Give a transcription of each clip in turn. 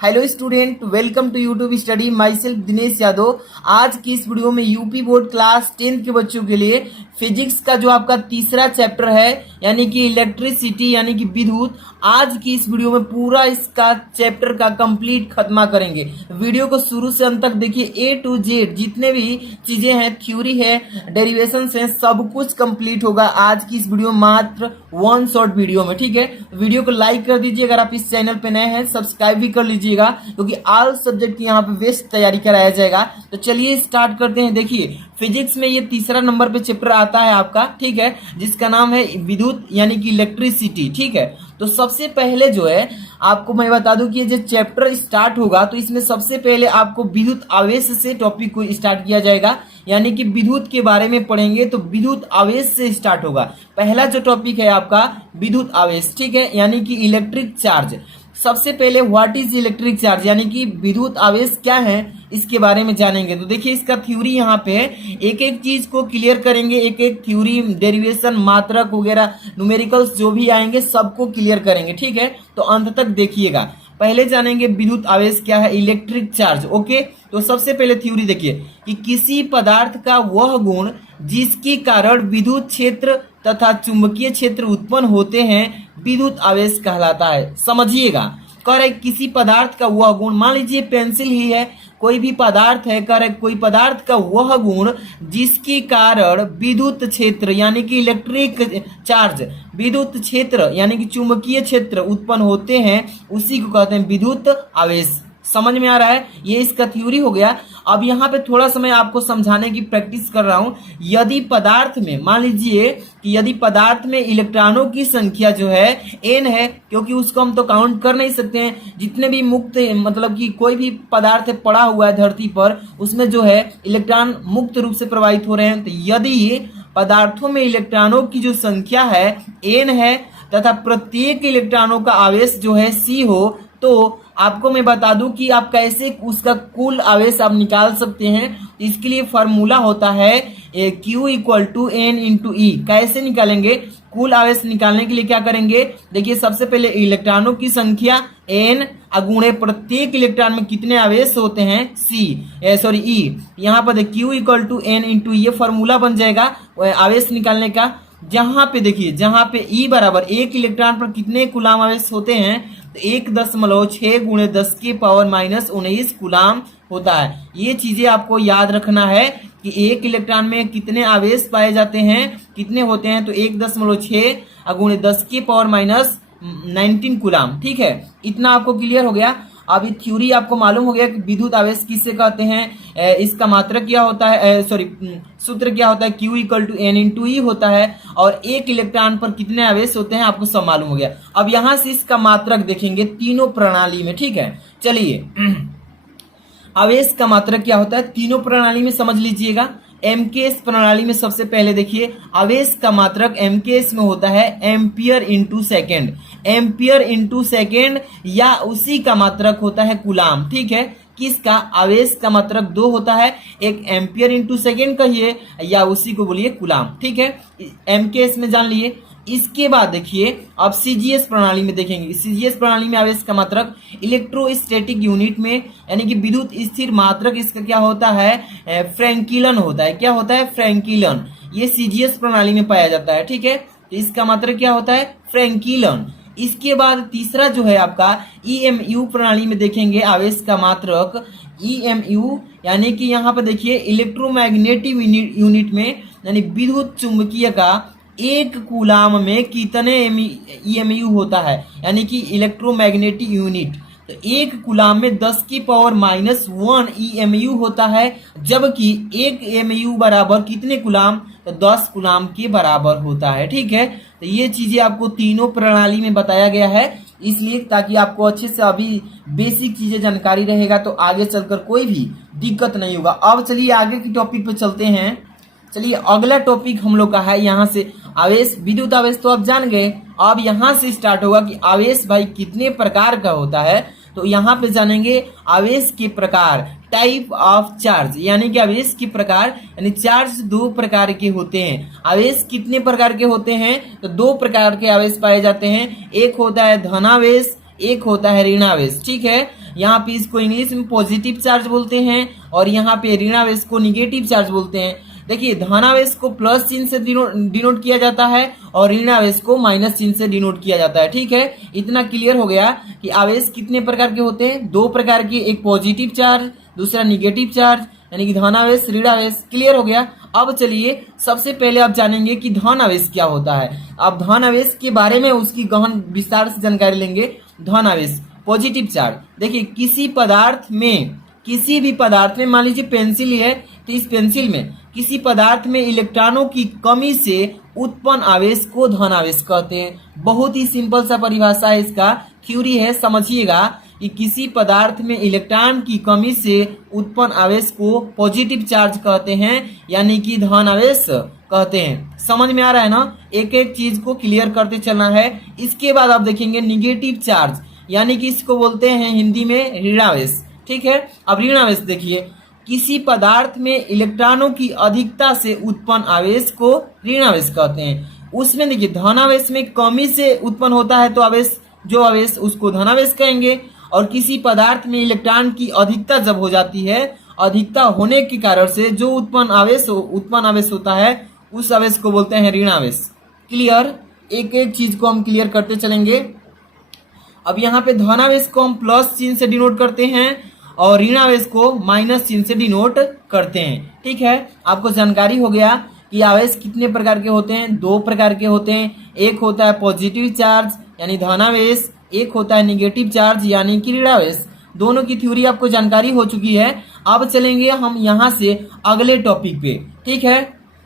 Hello student, welcome to YouTube study. Myself Dinesh Yadav. आज की इस वीडियो में यूपी बोर्ड क्लास 10 के बच्चों के लिए फिजिक्स का जो आपका तीसरा चैप्टर है यानी कि इलेक्ट्रिसिटी यानी कि विद्युत, आज की इस वीडियो में पूरा इसका चैप्टर का कंप्लीट खत्मा करेंगे। वीडियो को शुरू से अंत तक देखिए, ए टू जेड जितने भी चीजें हैं, थ्योरी है, डेरिवेशन है, सब कुछ कंप्लीट होगा आज की इस वीडियो, मात्र वन शॉर्ट वीडियो में। ठीक है, वीडियो को लाइक कर दीजिए, अगर आप इस चैनल पे नए हैं सब्सक्राइब भी कर लीजिएगा, क्योंकि ऑल सब्जेक्ट की यहाँ पे बेस्ट तैयारी कराया जाएगा। तो चलिए स्टार्ट करते हैं। देखिए, फिजिक्स में ये तीसरा नंबर पे चैप्टर आता है आपका, ठीक है, जिसका नाम है विद्युत यानी कि इलेक्ट्रिसिटी। ठीक है, तो सबसे पहले जो है आपको मैं बता दूं कि ये जो चैप्टर स्टार्ट होगा तो इसमें सबसे पहले आपको विद्युत आवेश से टॉपिक को स्टार्ट किया जाएगा, यानी कि विद्युत के बारे में पढ़ेंगे तो विद्युत आवेश से स्टार्ट होगा। पहला जो टॉपिक है आपका विद्युत आवेश, ठीक है, यानी कि इलेक्ट्रिक चार्ज। सबसे पहले व्हाट इज इलेक्ट्रिक चार्ज यानी कि विद्युत आवेश क्या है, इसके बारे में जानेंगे। तो देखिए, इसका थ्योरी यहाँ पे है, एक एक चीज को क्लियर करेंगे, एक एक थ्योरी, डेरिवेशन, मात्रक वगैरह, न्यूमेरिकल्स जो भी आएंगे सबको क्लियर करेंगे। ठीक है, तो अंत तक देखिएगा। पहले जानेंगे विद्युत आवेश क्या है, इलेक्ट्रिक चार्ज। ओके, तो सबसे पहले थ्योरी देखिए कि किसी पदार्थ का वह गुण जिसके कारण विद्युत क्षेत्र तथा चुंबकीय क्षेत्र उत्पन्न होते हैं विद्युत आवेश कहलाता है। समझिएगा, कह रहे किसी पदार्थ का वह गुण, मान लीजिए पेंसिल ही है, कोई भी पदार्थ है, कह रहे कोई पदार्थ का वह गुण जिसके कारण विद्युत क्षेत्र यानी कि इलेक्ट्रिक चार्ज, विद्युत क्षेत्र यानी कि चुंबकीय क्षेत्र उत्पन्न होते हैं, उसी को कहते हैं विद्युत आवेश। समझ में आ रहा है, ये इसका थ्योरी हो गया। अब यहाँ पे थोड़ा सा मैं आपको समझाने की प्रैक्टिस कर रहा हूं। यदि पदार्थ में, मान लीजिए कि यदि पदार्थ में इलेक्ट्रॉनों की संख्या जो है n है, क्योंकि उसको हम तो काउंट कर नहीं सकते हैं, जितने भी मुक्त मतलब कि कोई भी पदार्थ पड़ा हुआ है धरती पर, उसमें जो है इलेक्ट्रॉन मुक्त रूप से प्रवाहित हो रहे हैं। तो यदि पदार्थों में इलेक्ट्रॉनों की जो संख्या है n है तथा प्रत्येक इलेक्ट्रॉनों का आवेश जो है c हो, तो आपको मैं बता दूं कि आप कैसे उसका कुल आवेश आप निकाल सकते हैं। इसके लिए फॉर्मूला होता है Q equal to N into e. कैसे निकालेंगे कुल आवेश? निकालने के लिए क्या करेंगे, देखिए, सबसे पहले इलेक्ट्रॉनों की संख्या N अगुणे प्रत्येक इलेक्ट्रॉन में कितने आवेश होते हैं E। यहाँ पर Q equal to N into ये फॉर्मूला बन जाएगा आवेश निकालने का। जहां पे देखिए, जहां पे E बराबर एक इलेक्ट्रॉन पर कितने कूलाम आवेश होते हैं, तो 1.6 गुणे 10 की पावर माइनस 19 कूलाम होता है। ये चीजें आपको याद रखना है कि एक इलेक्ट्रॉन में कितने आवेश पाए जाते हैं, कितने होते हैं, तो 1.6 गुणे 10 की पावर माइनस 19 कूलाम। ठीक है, इतना आपको क्लियर हो गया। अब ये थ्योरी आपको मालूम हो गया कि विद्युत आवेश किसे कहते हैं, इसका मात्रक क्या होता है, सूत्र क्या होता है, Q equal to N into e होता है, और एक इलेक्ट्रॉन पर कितने आवेश होते हैं आपको सब मालूम हो गया। अब यहां से इसका मात्रक देखेंगे तीनों प्रणाली में। ठीक है, चलिए, आवेश का मात्रक क्या होता है तीनों प्रणाली में समझ लीजिएगा। एमकेएस प्रणाली में सबसे पहले देखिए, आवेश का मात्रक एमकेएस में होता है ampere into second. Ampere into second या उसी का मात्रक होता है कूलाम। ठीक है, किसका? आवेश का मात्रक दो होता है, एक एम्पियर इंटू सेकेंड कहिए या उसी को बोलिए कूलाम। ठीक है, एमकेएस में जान लिए। इसके बाद देखिए, अब सीजीएस प्रणाली में देखेंगे। सीजीएस प्रणाली में आवेश का मात्रक इलेक्ट्रोस्टैटिक यूनिट में यानी कि विद्युत स्थिर मात्रक इसका क्या होता है, फ्रैंकिलन होता है। क्या होता है? फ्रैंकिलन। ये सीजीएस प्रणाली में पाया जाता है। ठीक है, तो इसका मात्रक क्या होता है? फ्रैंकिलन। इसके बाद तीसरा जो है आपका ईएमयू प्रणाली में देखेंगे आवेश का मात्रक ईएमयू, यानी कि यहाँ पर देखिए इलेक्ट्रोमैग्नेटिक यूनिट में यानी विद्युत चुंबकीय का एक कूलाम में कितने ईएमयू होता है, यानी कि इलेक्ट्रोमैग्नेटिक यूनिट, तो एक कूलाम में 10 की पावर माइनस 1 ईएमयू होता है, जबकि एक एमयू बराबर कितने कूलाम, तो 10 कूलाम के बराबर होता है। ठीक है, तो ये चीजें आपको तीनों प्रणाली में बताया गया है, इसलिए ताकि आपको अच्छे से अभी बेसिक चीजें जानकारी रहेगा तो आगे चलकर कोई भी दिक्कत नहीं होगा। अब चलिए आगे की टॉपिक पे चलते हैं। चलिए, अगला टॉपिक हम लोग का है यहाँ से आवेश, विद्युत आवेश तो आप जान गए। अब यहाँ से स्टार्ट होगा कि आवेश भाई कितने प्रकार का होता है, तो यहाँ पे जानेंगे आवेश के प्रकार, टाइप ऑफ चार्ज, यानी कि आवेश के प्रकार, यानी चार्ज दो प्रकार के होते हैं। आवेश कितने प्रकार के होते हैं, तो दो प्रकार के आवेश पाए जाते हैं, एक होता है धनावेश, एक होता है ऋणावेश। ठीक है, यहाँ पे इसको इंग्लिश में पॉजिटिव चार्ज बोलते हैं और यहाँ पे ऋणावेश को निगेटिव चार्ज बोलते हैं। देखिए धनावेश को प्लस चिन्ह से डिनोट किया जाता है और ऋणावेश को माइनस चिन्ह से डिनोट किया जाता है। ठीक है, इतना क्लियर हो गया कि आवेश कितने प्रकार के होते हैं, दो प्रकार के, एक पॉजिटिव चार्ज दूसरा निगेटिव चार्ज, यानी कि धनावेश ऋणावेश। क्लियर हो गया। अब चलिए सबसे पहले आप जानेंगे कि धनावेश क्या होता है। अब धनावेश के बारे में उसकी गहन विस्तार से जानकारी लेंगे। धनावेश पॉजिटिव चार्ज, देखिए किसी पदार्थ में, किसी भी पदार्थ में, मान लीजिए पेंसिल है तो इस पेंसिल में किसी पदार्थ में इलेक्ट्रॉनों की कमी से उत्पन्न आवेश को धनावेश कहते हैं। बहुत ही सिंपल सा परिभाषा है, इसका थ्योरी है, समझिएगा कि किसी पदार्थ में इलेक्ट्रॉन की कमी से उत्पन्न आवेश को पॉजिटिव चार्ज कहते हैं, यानी कि धनावेश कहते हैं। समझ में आ रहा है ना, एक एक चीज को क्लियर करते चलना है। इसके बाद आप देखेंगे निगेटिव चार्ज, यानी कि इसको बोलते हैं हिंदी में ऋणावेश। ठीक है, अब ऋणावेश देखिए, किसी पदार्थ में इलेक्ट्रॉनों की अधिकता से उत्पन्न आवेश को ऋणावेश कहते हैं। उसमें देखिए धनावेश में कमी से उत्पन्न होता है तो आवेश, जो आवेश उसको धनावेश कहेंगे, और किसी पदार्थ में इलेक्ट्रॉन की अधिकता जब हो जाती है, अधिकता होने के कारण से जो उत्पन्न आवेश होता है उस आवेश को बोलते हैं ऋणावेश। क्लियर, एक एक चीज को हम क्लियर करते चलेंगे। अब यहाँ पे धनावेश को हम प्लस चिन्ह से डिनोट करते हैं और ऋणावेश को माइनस चिन्ह से डिनोट करते हैं। ठीक है, आपको जानकारी हो गया कि आवेश कितने प्रकार के होते हैं, दो प्रकार के होते हैं। एक होता है पॉजिटिव चार्ज यानी धनावेश, एक होता है निगेटिव चार्ज यानी कि ऋणावेश। दोनों की थ्योरी आपको जानकारी हो चुकी है। अब चलेंगे हम यहाँ से अगले टॉपिक पे। ठीक है,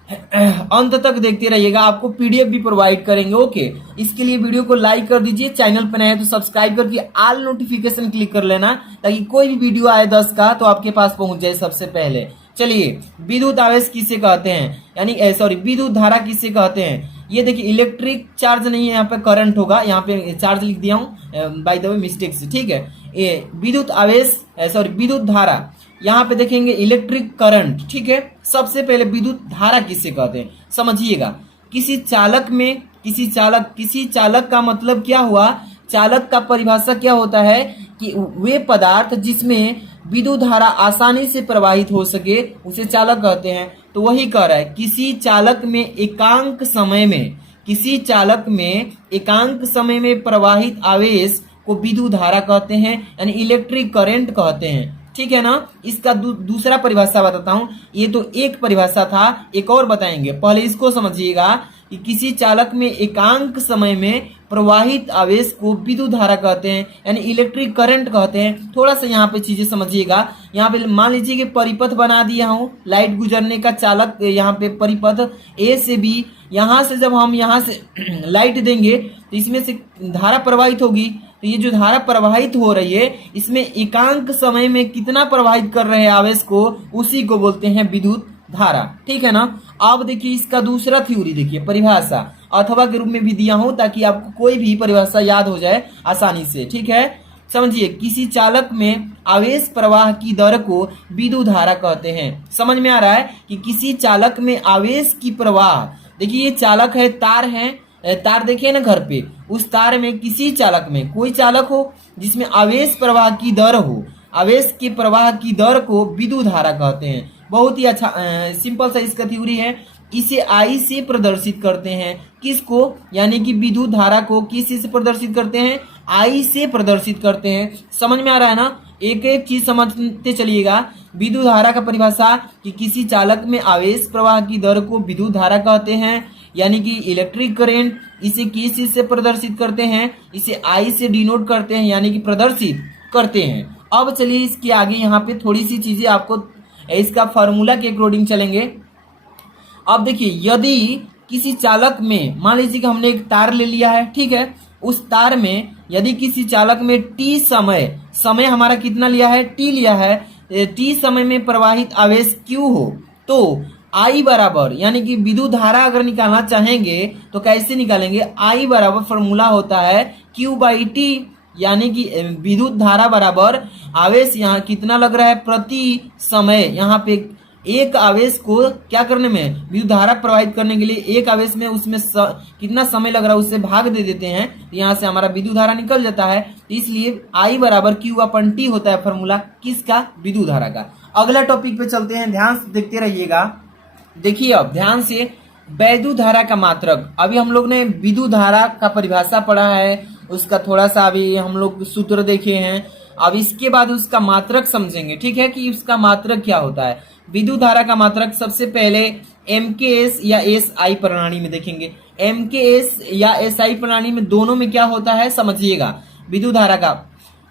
अंत तक देखते रहिएगा, आपको पीडीएफ भी प्रोवाइड करेंगे। ओके, इसके लिए वीडियो को लाइक कर दीजिए, चैनल पर नए हैं तो सब्सक्राइब करके ऑल नोटिफिकेशन क्लिक कर लेना, ताकि कोई भी वीडियो आए 10 का तो आपके पास पहुंच जाए सबसे पहले। चलिए, विद्युत आवेश किसे कहते हैं, यानी सॉरी विद्युत धारा किसे कहते हैं। ये देखिए इलेक्ट्रिक चार्ज नहीं है, यहाँ पे करंट होगा, यहाँ पे चार्ज लिख दिया हूँ बाय द वे मिस्टेक से। ठीक है, ये विद्युत आवेश सॉरी विद्युत धारा, यहाँ पे देखेंगे इलेक्ट्रिक करंट। ठीक है, सबसे पहले विद्युत धारा किसे कहते हैं समझिएगा। किसी चालक का मतलब क्या हुआ, चालक का परिभाषा क्या होता है कि वे पदार्थ जिसमें विद्युत धारा आसानी से प्रवाहित हो सके उसे चालक कहते हैं। तो वही कह रहा है, किसी चालक में एकांक समय में प्रवाहित आवेश को विद्युत धारा कहते हैं, यानी इलेक्ट्रिक करंट कहते हैं। ठीक है ना, इसका दूसरा परिभाषा बताता हूं। ये तो एक परिभाषा था, एक और बताएंगे, पहले इसको समझिएगा कि किसी चालक में एकांक समय में प्रवाहित आवेश को विद्युत धारा कहते हैं, यानी इलेक्ट्रिक करंट कहते हैं। थोड़ा सा यहाँ पे चीजें समझिएगा। यहाँ पे मान लीजिए कि परिपथ बना दिया हूँ, लाइट गुजरने का चालक, यहाँ पे परिपथ ए से बी, यहाँ से जब हम यहाँ से लाइट देंगे तो इसमें से धारा प्रवाहित होगी। तो ये जो धारा प्रवाहित हो रही है, इसमें एकांक समय में कितना प्रवाहित कर रहे हैं आवेश को, उसी को बोलते हैं विद्युत धारा। ठीक है ना। अब देखिए इसका दूसरा थ्योरी देखिए, परिभाषा अथवा के रूप में भी दिया हूं ताकि आपको कोई भी परिभाषा याद हो जाए आसानी से। ठीक है, समझिए, किसी चालक में आवेश प्रवाह की दर को विद्युत धारा कहते हैं। समझ में आ रहा है कि किसी चालक में आवेश की प्रवाह, देखिए ये चालक है, तार देखिए ना घर पे, उस तार में किसी चालक में, कोई चालक हो जिसमें आवेश प्रवाह की दर हो, आवेश के प्रवाह की दर को विद्युत धारा कहते हैं। बहुत ही अच्छा सिंपल सा इसका थ्योरी है। इसे आई से प्रदर्शित करते हैं, किसको, यानी कि विद्युत धारा को किस से प्रदर्शित करते हैं, आई से प्रदर्शित करते हैं। समझ में आ रहा है ना, एक एक चीज समझते चलिएगा। विद्युत धारा का परिभाषा कि किसी चालक में आवेश प्रवाह की दर को विद्युत धारा कहते हैं, यानी कि इलेक्ट्रिक करंट। इसे किस चीज से प्रदर्शित करते हैं, इसे आई से डिनोट करते हैं, यानी कि प्रदर्शित करते हैं। अब चलिए इसके आगे यहाँ पे थोड़ी सी चीजें आपको इसका फॉर्मूला के अकॉर्डिंग चलेंगे। अब देखिए, यदि किसी चालक में, मान लीजिए कि हमने एक तार ले लिया है, ठीक है, उस तार में यदि किसी चालक में टी समय हमारा कितना लिया है, टी लिया है, टी समय में प्रवाहित आवेश क्यू हो, तो आई बराबर, यानी कि विद्युत धारा अगर निकालना चाहेंगे तो कैसे निकालेंगे, आई बराबर फॉर्मूला होता है क्यू बाई टी, यानी कि विद्युत धारा बराबर आवेश यहाँ कितना लग रहा है प्रति समय, यहाँ पे एक आवेश को क्या करने में, विद्युत धारा प्रवाहित करने के लिए एक आवेश में उसमें कितना समय लग रहा है उससे भाग दे देते हैं, यहाँ से हमारा विद्युत धारा निकल जाता है। इसलिए I बराबर Q/T होता है फॉर्मूला किसका, विद्युत धारा का। अगला टॉपिक पे चलते हैं, ध्यान से देखते रहिएगा। देखिए अब ध्यान से, वैद्युत धारा का मात्रक। अभी हम लोग ने विद्युत धारा का परिभाषा पढ़ा है, उसका थोड़ा सा अभी हम लोग सूत्र देखे हैं। अब इसके बाद उसका मात्रक समझेंगे, ठीक है, कि उसका मात्रक क्या होता है। विद्युत धारा का मात्रक सबसे पहले MKS या SI प्रणाली में देखेंगे। MKS या SI प्रणाली में दोनों में क्या होता है समझिएगा। विद्युत धारा का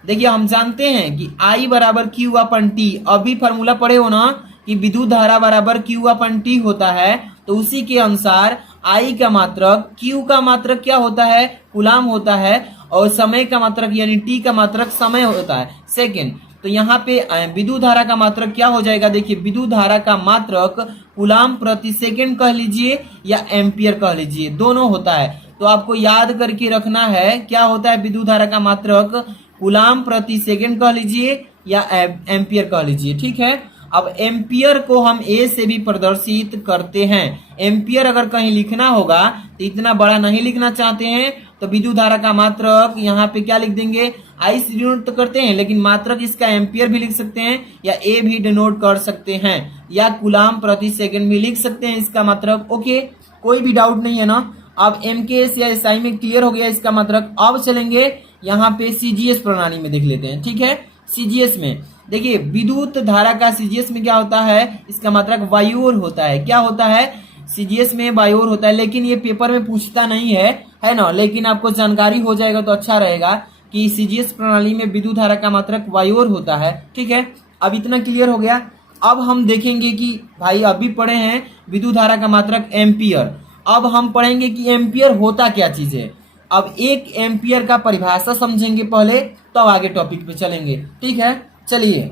देखिए, हम जानते हैं कि I बराबर Q/T, अभी फॉर्मूला पढ़े हो ना कि विद्युत धारा बराबर Q/T होता है, तो उसी के अनुसार I का मात्रक, Q का मात्रक क्या होता है, कूलाम होता है, और समय का मात्रक यानी T का मात्रक समय होता है, सेकेंड। तो यहाँ पे विद्युत धारा का मात्रक क्या हो जाएगा, देखिए विद्युत धारा का मात्रक कूलाम प्रति सेकेंड कह लीजिए या एम्पियर कह लीजिए, दोनों होता है। तो आपको याद करके रखना है क्या होता है विद्युत धारा का मात्रक, कूलाम प्रति सेकेंड कह लीजिए या एम्पियर कह लीजिए, ठीक है। अब एम्पियर को हम ए से भी प्रदर्शित करते हैं। एम्पियर अगर कहीं लिखना होगा तो इतना बड़ा नहीं लिखना चाहते हैं, तो विद्युत धारा का मात्रक यहाँ पे क्या लिख देंगे, आई से डिनोट तो करते हैं, लेकिन मात्रक इसका एम्पियर भी लिख सकते हैं या ए भी डिनोट कर सकते हैं, या कूलाम प्रति सेकंड भी लिख सकते हैं इसका मात्रक। ओके, कोई भी डाउट नहीं है ना। अब MKS या SI में क्लियर हो गया इसका मात्रक। अब चलेंगे यहाँ पे CGS प्रणाली में देख लेते हैं, ठीक है। CGS में देखिए, विद्युत धारा का CGS में क्या होता है, इसका मात्रक वायुओर होता है। क्या होता है, CGS में वायुओर होता है, लेकिन ये पेपर में पूछता नहीं है ना, लेकिन आपको जानकारी हो जाएगा तो अच्छा रहेगा कि CGS प्रणाली में विद्युत धारा का मात्रक वायुओर होता है, ठीक है। अब इतना क्लियर हो गया। अब हम देखेंगे कि भाई अभी पढ़े हैं विद्युत धारा का मात्रक एम्पियर, अब हम पढ़ेंगे कि एम्पियर होता क्या चीज है। अब एक एम्पियर का परिभाषा समझेंगे पहले, तब आगे टॉपिक पे चलेंगे, ठीक है। चलिए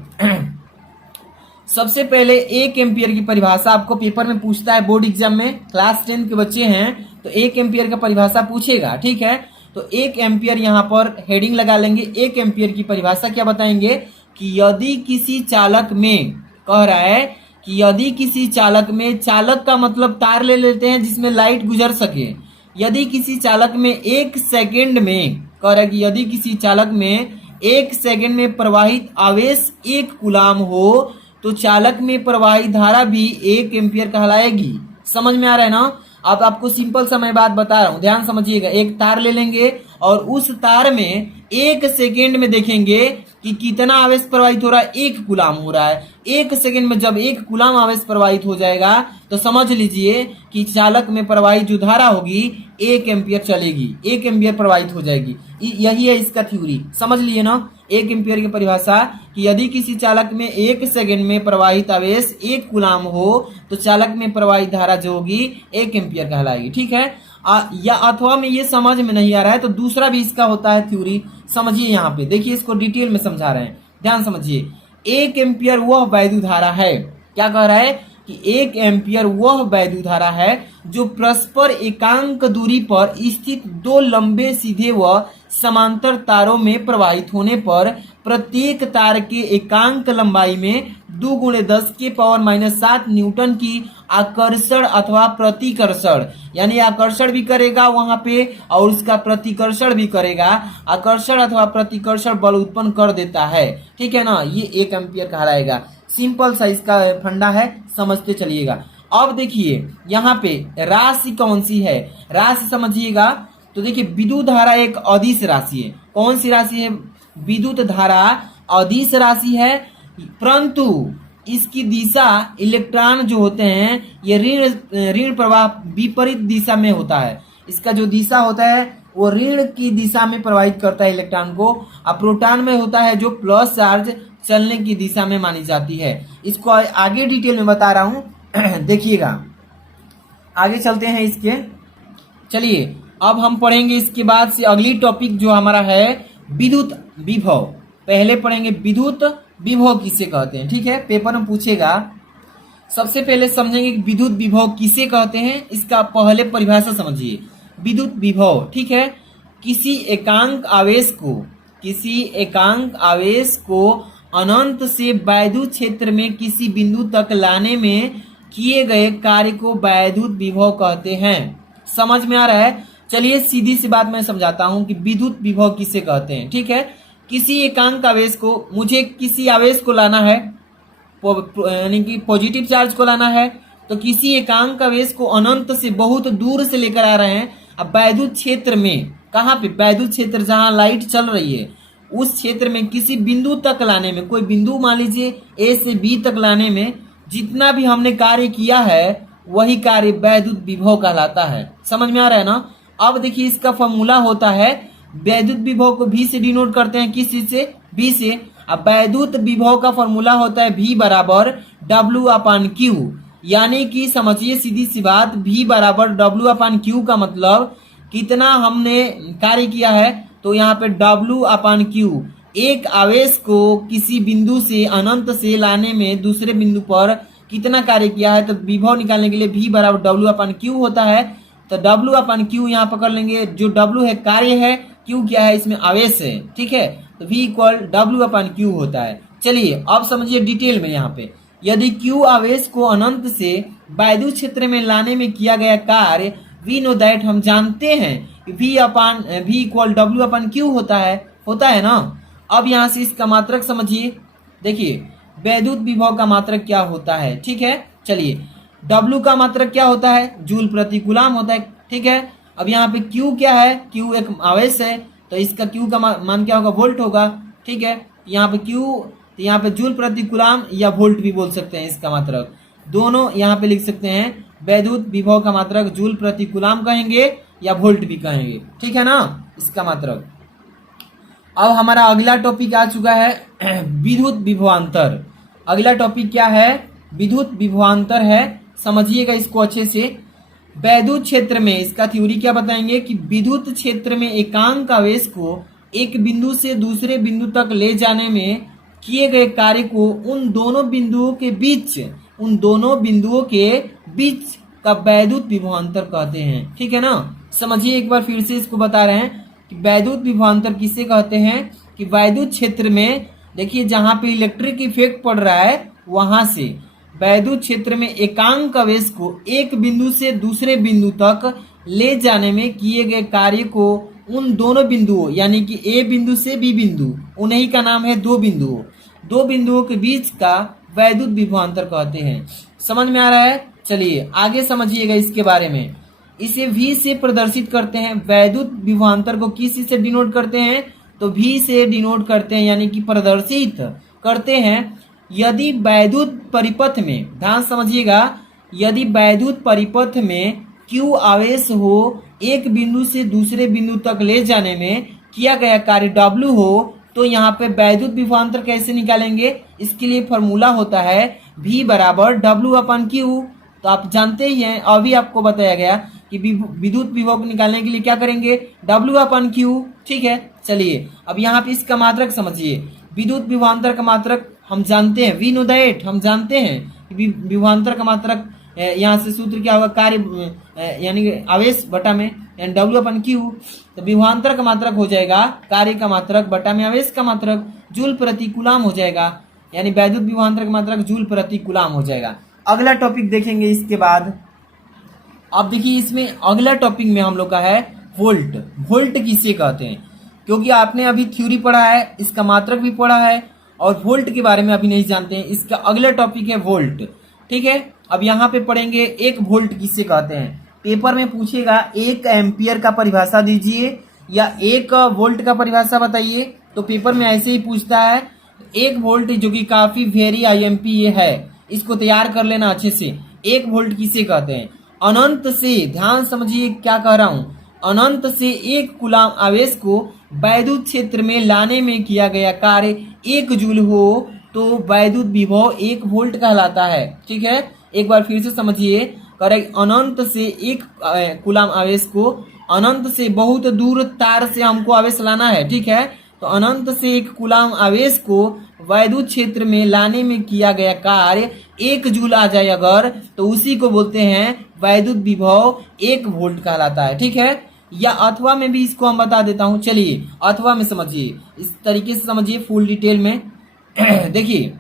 सबसे पहले एक एम्पियर की परिभाषा आपको पेपर में पूछता है, बोर्ड एग्जाम में, क्लास 10 के बच्चे हैं तो एक एम्पियर का परिभाषा पूछेगा, ठीक है। तो एक एम्पियर यहाँ पर हेडिंग लगा लेंगे। एक एम्पियर की परिभाषा क्या बताएंगे कि यदि किसी चालक में, कह रहा है कि यदि किसी चालक में, चालक का मतलब तार ले लेते हैं जिसमें लाइट गुजर सके, यदि किसी चालक में एक सेकेंड में, कह रहा है कि यदि किसी चालक में एक सेकेंड में प्रवाहित आवेश 1 कूलाम हो तो चालक में प्रवाहित धारा भी 1 एम्पियर कहलाएगी। समझ में आ रहा है ना। अब आपको सिंपल सा मैं बात बता रहा हूं, ध्यान समझिएगा। एक तार ले लेंगे और उस तार में 1 सेकेंड में देखेंगे कि कितना आवेश प्रवाहित हो रहा है, 1 कूलाम हो रहा है। 1 सेकेंड में जब 1 कूलाम आवेश प्रवाहित हो जाएगा तो समझ लीजिए कि चालक में प्रवाहित जो धारा होगी 1 एम्पियर चलेगी, 1 एम्पियर प्रवाहित हो जाएगी। यही है इसका थ्योरी, समझ लिए ना। 1 एम्पियर की परिभाषा कि यदि किसी चालक में 1 सेकेंड में प्रवाहित आवेश 1 कूलाम हो तो चालक में प्रवाहित धारा जो होगी 1 एम्पियर कहलाएगी, ठीक है। या अथवा में ये समझ में नहीं आ रहा है तो दूसरा भी इसका होता है थ्योरी, समझिए। यहाँ पे देखिए, इसको डिटेल में समझा रहे हैं, ध्यान समझिए। 1 एम्पियर वह वैद्युत धारा है, क्या कह रहा है कि 1 एम्पियर वह वैद्युत धारा है जो परस्पर एकांक दूरी पर स्थित 2 लंबे सीधे व समांतर तारों में प्रवाहित होने पर प्रत्येक तार के एकांक लंबाई में 2 × 10⁻⁷ न्यूटन की आकर्षण अथवा प्रतिकर्षण, यानी आकर्षण भी करेगा वहां पे और उसका प्रतिकर्षण भी करेगा, आकर्षण अथवा प्रतिकर्षण बल उत्पन्न कर देता है, ठीक है ना। ये 1 एम्पियर कहलाएगा। सिंपल सा इसका फंडा है, समझते चलिएगा। अब देखिए यहाँ पे राशि कौन सी है, राशि समझिएगा। तो देखिए, विद्युत धारा एक अदिश राशि है। कौन सी राशि है, विद्युत धारा अदिश राशि है, परंतु इसकी दिशा, इलेक्ट्रॉन जो होते हैं ये ऋण प्रवाह विपरीत दिशा में होता है। इसका जो दिशा होता है वो ऋण की दिशा में प्रवाहित करता है इलेक्ट्रॉन को, और प्रोटॉन में होता है जो प्लस चार्ज चलने की दिशा में मानी जाती है। इसको आगे डिटेल में बता रहा हूं, देखिएगा। आगे चलते हैं इसके। चलिए अब हम पढ़ेंगे इसके बाद से अगली टॉपिक जो हमारा है विद्युत विभव। पहले पढ़ेंगे विद्युत विभव किसे कहते हैं, ठीक है, पेपर में पूछेगा। सबसे पहले समझेंगे कि विद्युत विभव किसे कहते हैं, इसका पहले परिभाषा समझिए। विद्युत विभव, ठीक है, किसी एकांक आवेश को अनंत से वैद्युत क्षेत्र में किसी बिंदु तक लाने में किए गए कार्य को वैद्युत विभव कहते हैं। समझ में आ रहा है? चलिए सीधी सी बात मैं समझाता हूं कि विद्युत विभव किसे कहते हैं। ठीक है, किसी एकांक आवेश को, मुझे किसी आवेश को लाना है, यानी कि पॉजिटिव चार्ज को लाना है, तो किसी एकांक आवेश को अनंत से बहुत दूर से लेकर आ रहे हैं। अब वैद्युत क्षेत्र में, कहाँ पे? वैद्युत क्षेत्र जहां लाइट चल रही है उस क्षेत्र में किसी बिंदु तक लाने में, कोई बिंदु मान लीजिए ए से बी तक लाने में जितना भी हमने कार्य किया है वही कार्य वैद्युत विभव कहलाता है। समझ में आ रहा है ना? अब देखिए इसका फॉर्मूला होता है, वैद्युत विभव को V से डिनोट करते हैं, किस चीज से? V से। अब वैद्युत विभव का फॉर्मूला होता है V बराबर W/Q, यानी कि समझिए सीधी सी बात, V बराबर W/Q का मतलब कितना हमने कार्य किया है, तो यहाँ पे W/Q, एक आवेश को किसी बिंदु से अनंत से लाने में दूसरे बिंदु पर कितना कार्य किया है, तो विभव निकालने के लिए V बराबर W/Q होता है। तो W/Q यहाँ पकड़ लेंगे, जो W है कार्य है, Q क्या है? इसमें आवेश है। ठीक है, तो V इक्वल W/Q होता है। चलिए अब समझिए डिटेल में, यहाँ पे यदि Q आवेश को अनंत से वैद्युत क्षेत्र में लाने में किया गया कार्य, वी नो दैट, हम जानते हैं कि V इक्वल W/Q होता है ना। अब यहाँ से इसका मात्रक समझिए, देखिए वैद्युत विभव का मात्रक क्या होता है। ठीक है, चलिए W का मात्रक क्या होता है? जूल प्रति कूलाम होता है। ठीक है, अब यहाँ पे Q क्या है? Q एक आवेश है, तो इसका Q का मान क्या होगा? वोल्ट होगा। ठीक है, यहाँ पे Q, तो यहाँ पे जूल प्रति कूलाम या वोल्ट भी बोल सकते हैं इसका मात्रक, दोनों यहाँ पे लिख सकते हैं। वैद्युत विभव का मात्रक जूल प्रति कूलाम कहेंगे या वोल्ट भी कहेंगे। ठीक है ना, इसका मात्रक। अब हमारा अगला टॉपिक आ चुका है विद्युत विभवांतर। अगला टॉपिक क्या है? विद्युत विभवांतर है। समझिएगा इसको अच्छे से। वैद्युत क्षेत्र में इसका थ्योरी क्या बताएंगे कि विद्युत क्षेत्र में एकांक आवेश को एक बिंदु से दूसरे बिंदु तक ले जाने में किए गए कार्य को उन दोनों बिंदुओं के बीच का वैद्युत विभवांतर कहते हैं। ठीक है ना, समझिए एक बार फिर से इसको बता रहे हैं कि वैद्युत विभवांतर किसे कहते हैं कि वैद्युत क्षेत्र में, देखिए जहां पे इलेक्ट्रिक इफेक्ट पड़ रहा है वहां से वैद्युत क्षेत्र में एकांक आवेश को एक बिंदु से दूसरे बिंदु तक ले जाने में किए गए कार्य को उन दोनों बिंदुओं, यानी कि ए बिंदु से बी बिंदु, उन्हीं का नाम है दो बिंदुओं के बीच का वैद्युत विभवांतर कहते हैं। समझ में आ रहा है? चलिए आगे समझिएगा इसके बारे में। इसे V से प्रदर्शित करते हैं। वैद्युत विभवांतर को किस से डिनोट करते हैं? तो V से डिनोट करते हैं, यानी कि प्रदर्शित करते हैं। यदि वैद्युत परिपथ में, ध्यान समझिएगा, यदि वैद्युत परिपथ में Q आवेश हो, एक बिंदु से दूसरे बिंदु तक ले जाने में किया गया कार्य W हो, तो यहाँ पे वैद्युत विभवांतर कैसे निकालेंगे? इसके लिए फॉर्मूला होता है V बराबर W/Q। तो आप जानते ही हैं, अभी आपको बताया गया कि विद्युत विभव को निकालने के लिए क्या करेंगे? W/Q। ठीक है, चलिए अब यहाँ पे इसका मात्रक समझिए। विद्युत विभवांतर का मात्रक हम जानते हैं, वी नो दैट, हम जानते हैं कि विभवांतर का मात्रक, यहाँ से सूत्र क्या होगा? कार्य यानी आवेश बटा में, यानी W/Q। तो विभवांतर का मात्रक हो जाएगा कार्य का मात्रक बटा में आवेश का मात्रक, जूल प्रति कूलाम हो जाएगा, यानी वैद्युत विभवांतर का मात्रक जूल प्रति कूलाम हो जाएगा। अगला टॉपिक देखेंगे इसके बाद। अब देखिए इसमें अगला टॉपिक में हम लोग का है वोल्ट। वोल्ट किसे कहते हैं? क्योंकि आपने अभी थ्योरी पढ़ा है, इसका मात्रक भी पढ़ा है, और वोल्ट के बारे में अभी नहीं जानते हैं। इसका अगला टॉपिक है वोल्ट। ठीक है, अब यहाँ पे पढ़ेंगे एक वोल्ट किसे कहते हैं। पेपर में पूछेगा 1 एम्पियर का परिभाषा दीजिए या 1 वोल्ट का परिभाषा बताइए, तो पेपर में ऐसे ही पूछता है। 1 वोल्ट जो कि काफी वेरी IMP ये है, इसको तैयार कर लेना अच्छे से। 1 वोल्ट किसे कहते हैं? अनंत से, ध्यान समझिए क्या कह रहा हूं, अनंत से 1 कूलाम आवेश को वैद्युत क्षेत्र में लाने में किया गया कार्य 1 जूल हो तो वैद्युत विभव 1 वोल्ट कहलाता है। ठीक है, एक बार फिर से समझिए, करेक्ट। अनंत से 1 कूलाम आवेश को, अनंत से बहुत दूर तार से हमको आवेश लाना है। ठीक है, तो अनंत से 1 कूलाम आवेश को वैद्युत क्षेत्र में लाने में किया गया कार्य 1 जूल आ जाए अगर, तो उसी को बोलते हैं वैद्युत विभव 1 वोल्ट कहलाता है। ठीक है, या अथवा में भी इसको हम बता देता हूं। चलिए अथवा में समझिए, इस तरीके से समझिए फुल डिटेल में। देखिए,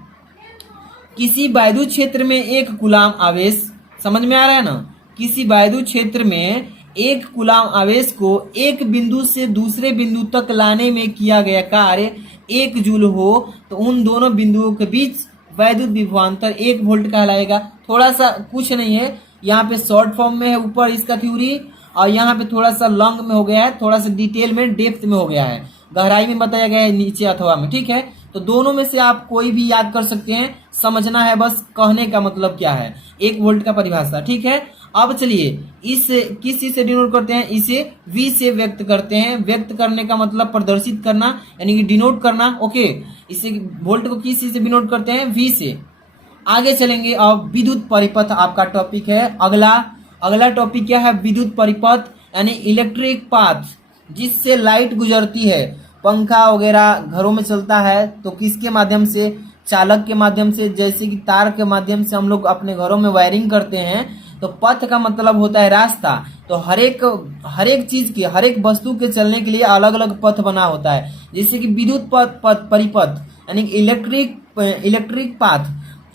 किसी वैद्युत क्षेत्र में एक कूलाम आवेश, समझ में आ रहा है ना, किसी वैद्युत क्षेत्र में एक कूलाम आवेश को एक बिंदु से दूसरे बिंदु तक लाने में किया गया कार्य 1 जूल हो तो उन दोनों बिंदुओं के बीच वैद्युत विभवांतर 1 वोल्ट कहलाएगा। थोड़ा सा कुछ नहीं है, यहाँ पे शॉर्ट फॉर्म में है ऊपर इसका थ्योरी, और यहाँ पे थोड़ा सा लॉन्ग में हो गया है, थोड़ा सा डिटेल में डेप्थ में हो गया है, गहराई में बताया गया है नीचे अथवा में, ठीक है। तो दोनों में से आप कोई भी याद कर सकते हैं, समझना है बस कहने का मतलब क्या है, 1 वोल्ट का परिभाषा, ठीक है। अब चलिए इस किस चीज से डिनोट करते हैं, इसे V से व्यक्त करते हैं। व्यक्त करने का मतलब प्रदर्शित करना यानी कि डिनोट करना, ओके। इसे वोल्ट को किस चीज से डिनोट करते हैं, V से। आगे चलेंगे, अब विद्युत परिपथ आपका टॉपिक है। अगला टॉपिक क्या है, विद्युत परिपथ यानी इलेक्ट्रिक पाथ, जिससे लाइट गुजरती है। पंखा वगैरह घरों में चलता है तो किसके माध्यम से, चालक के माध्यम से, जैसे कि तार के माध्यम से हम लोग अपने घरों में वायरिंग करते हैं। तो पथ का मतलब होता है रास्ता। तो हर एक चीज की, हर एक वस्तु के चलने के लिए अलग अलग पथ बना होता है। जैसे कि विद्युत परिपथ यानी इलेक्ट्रिक पाथ,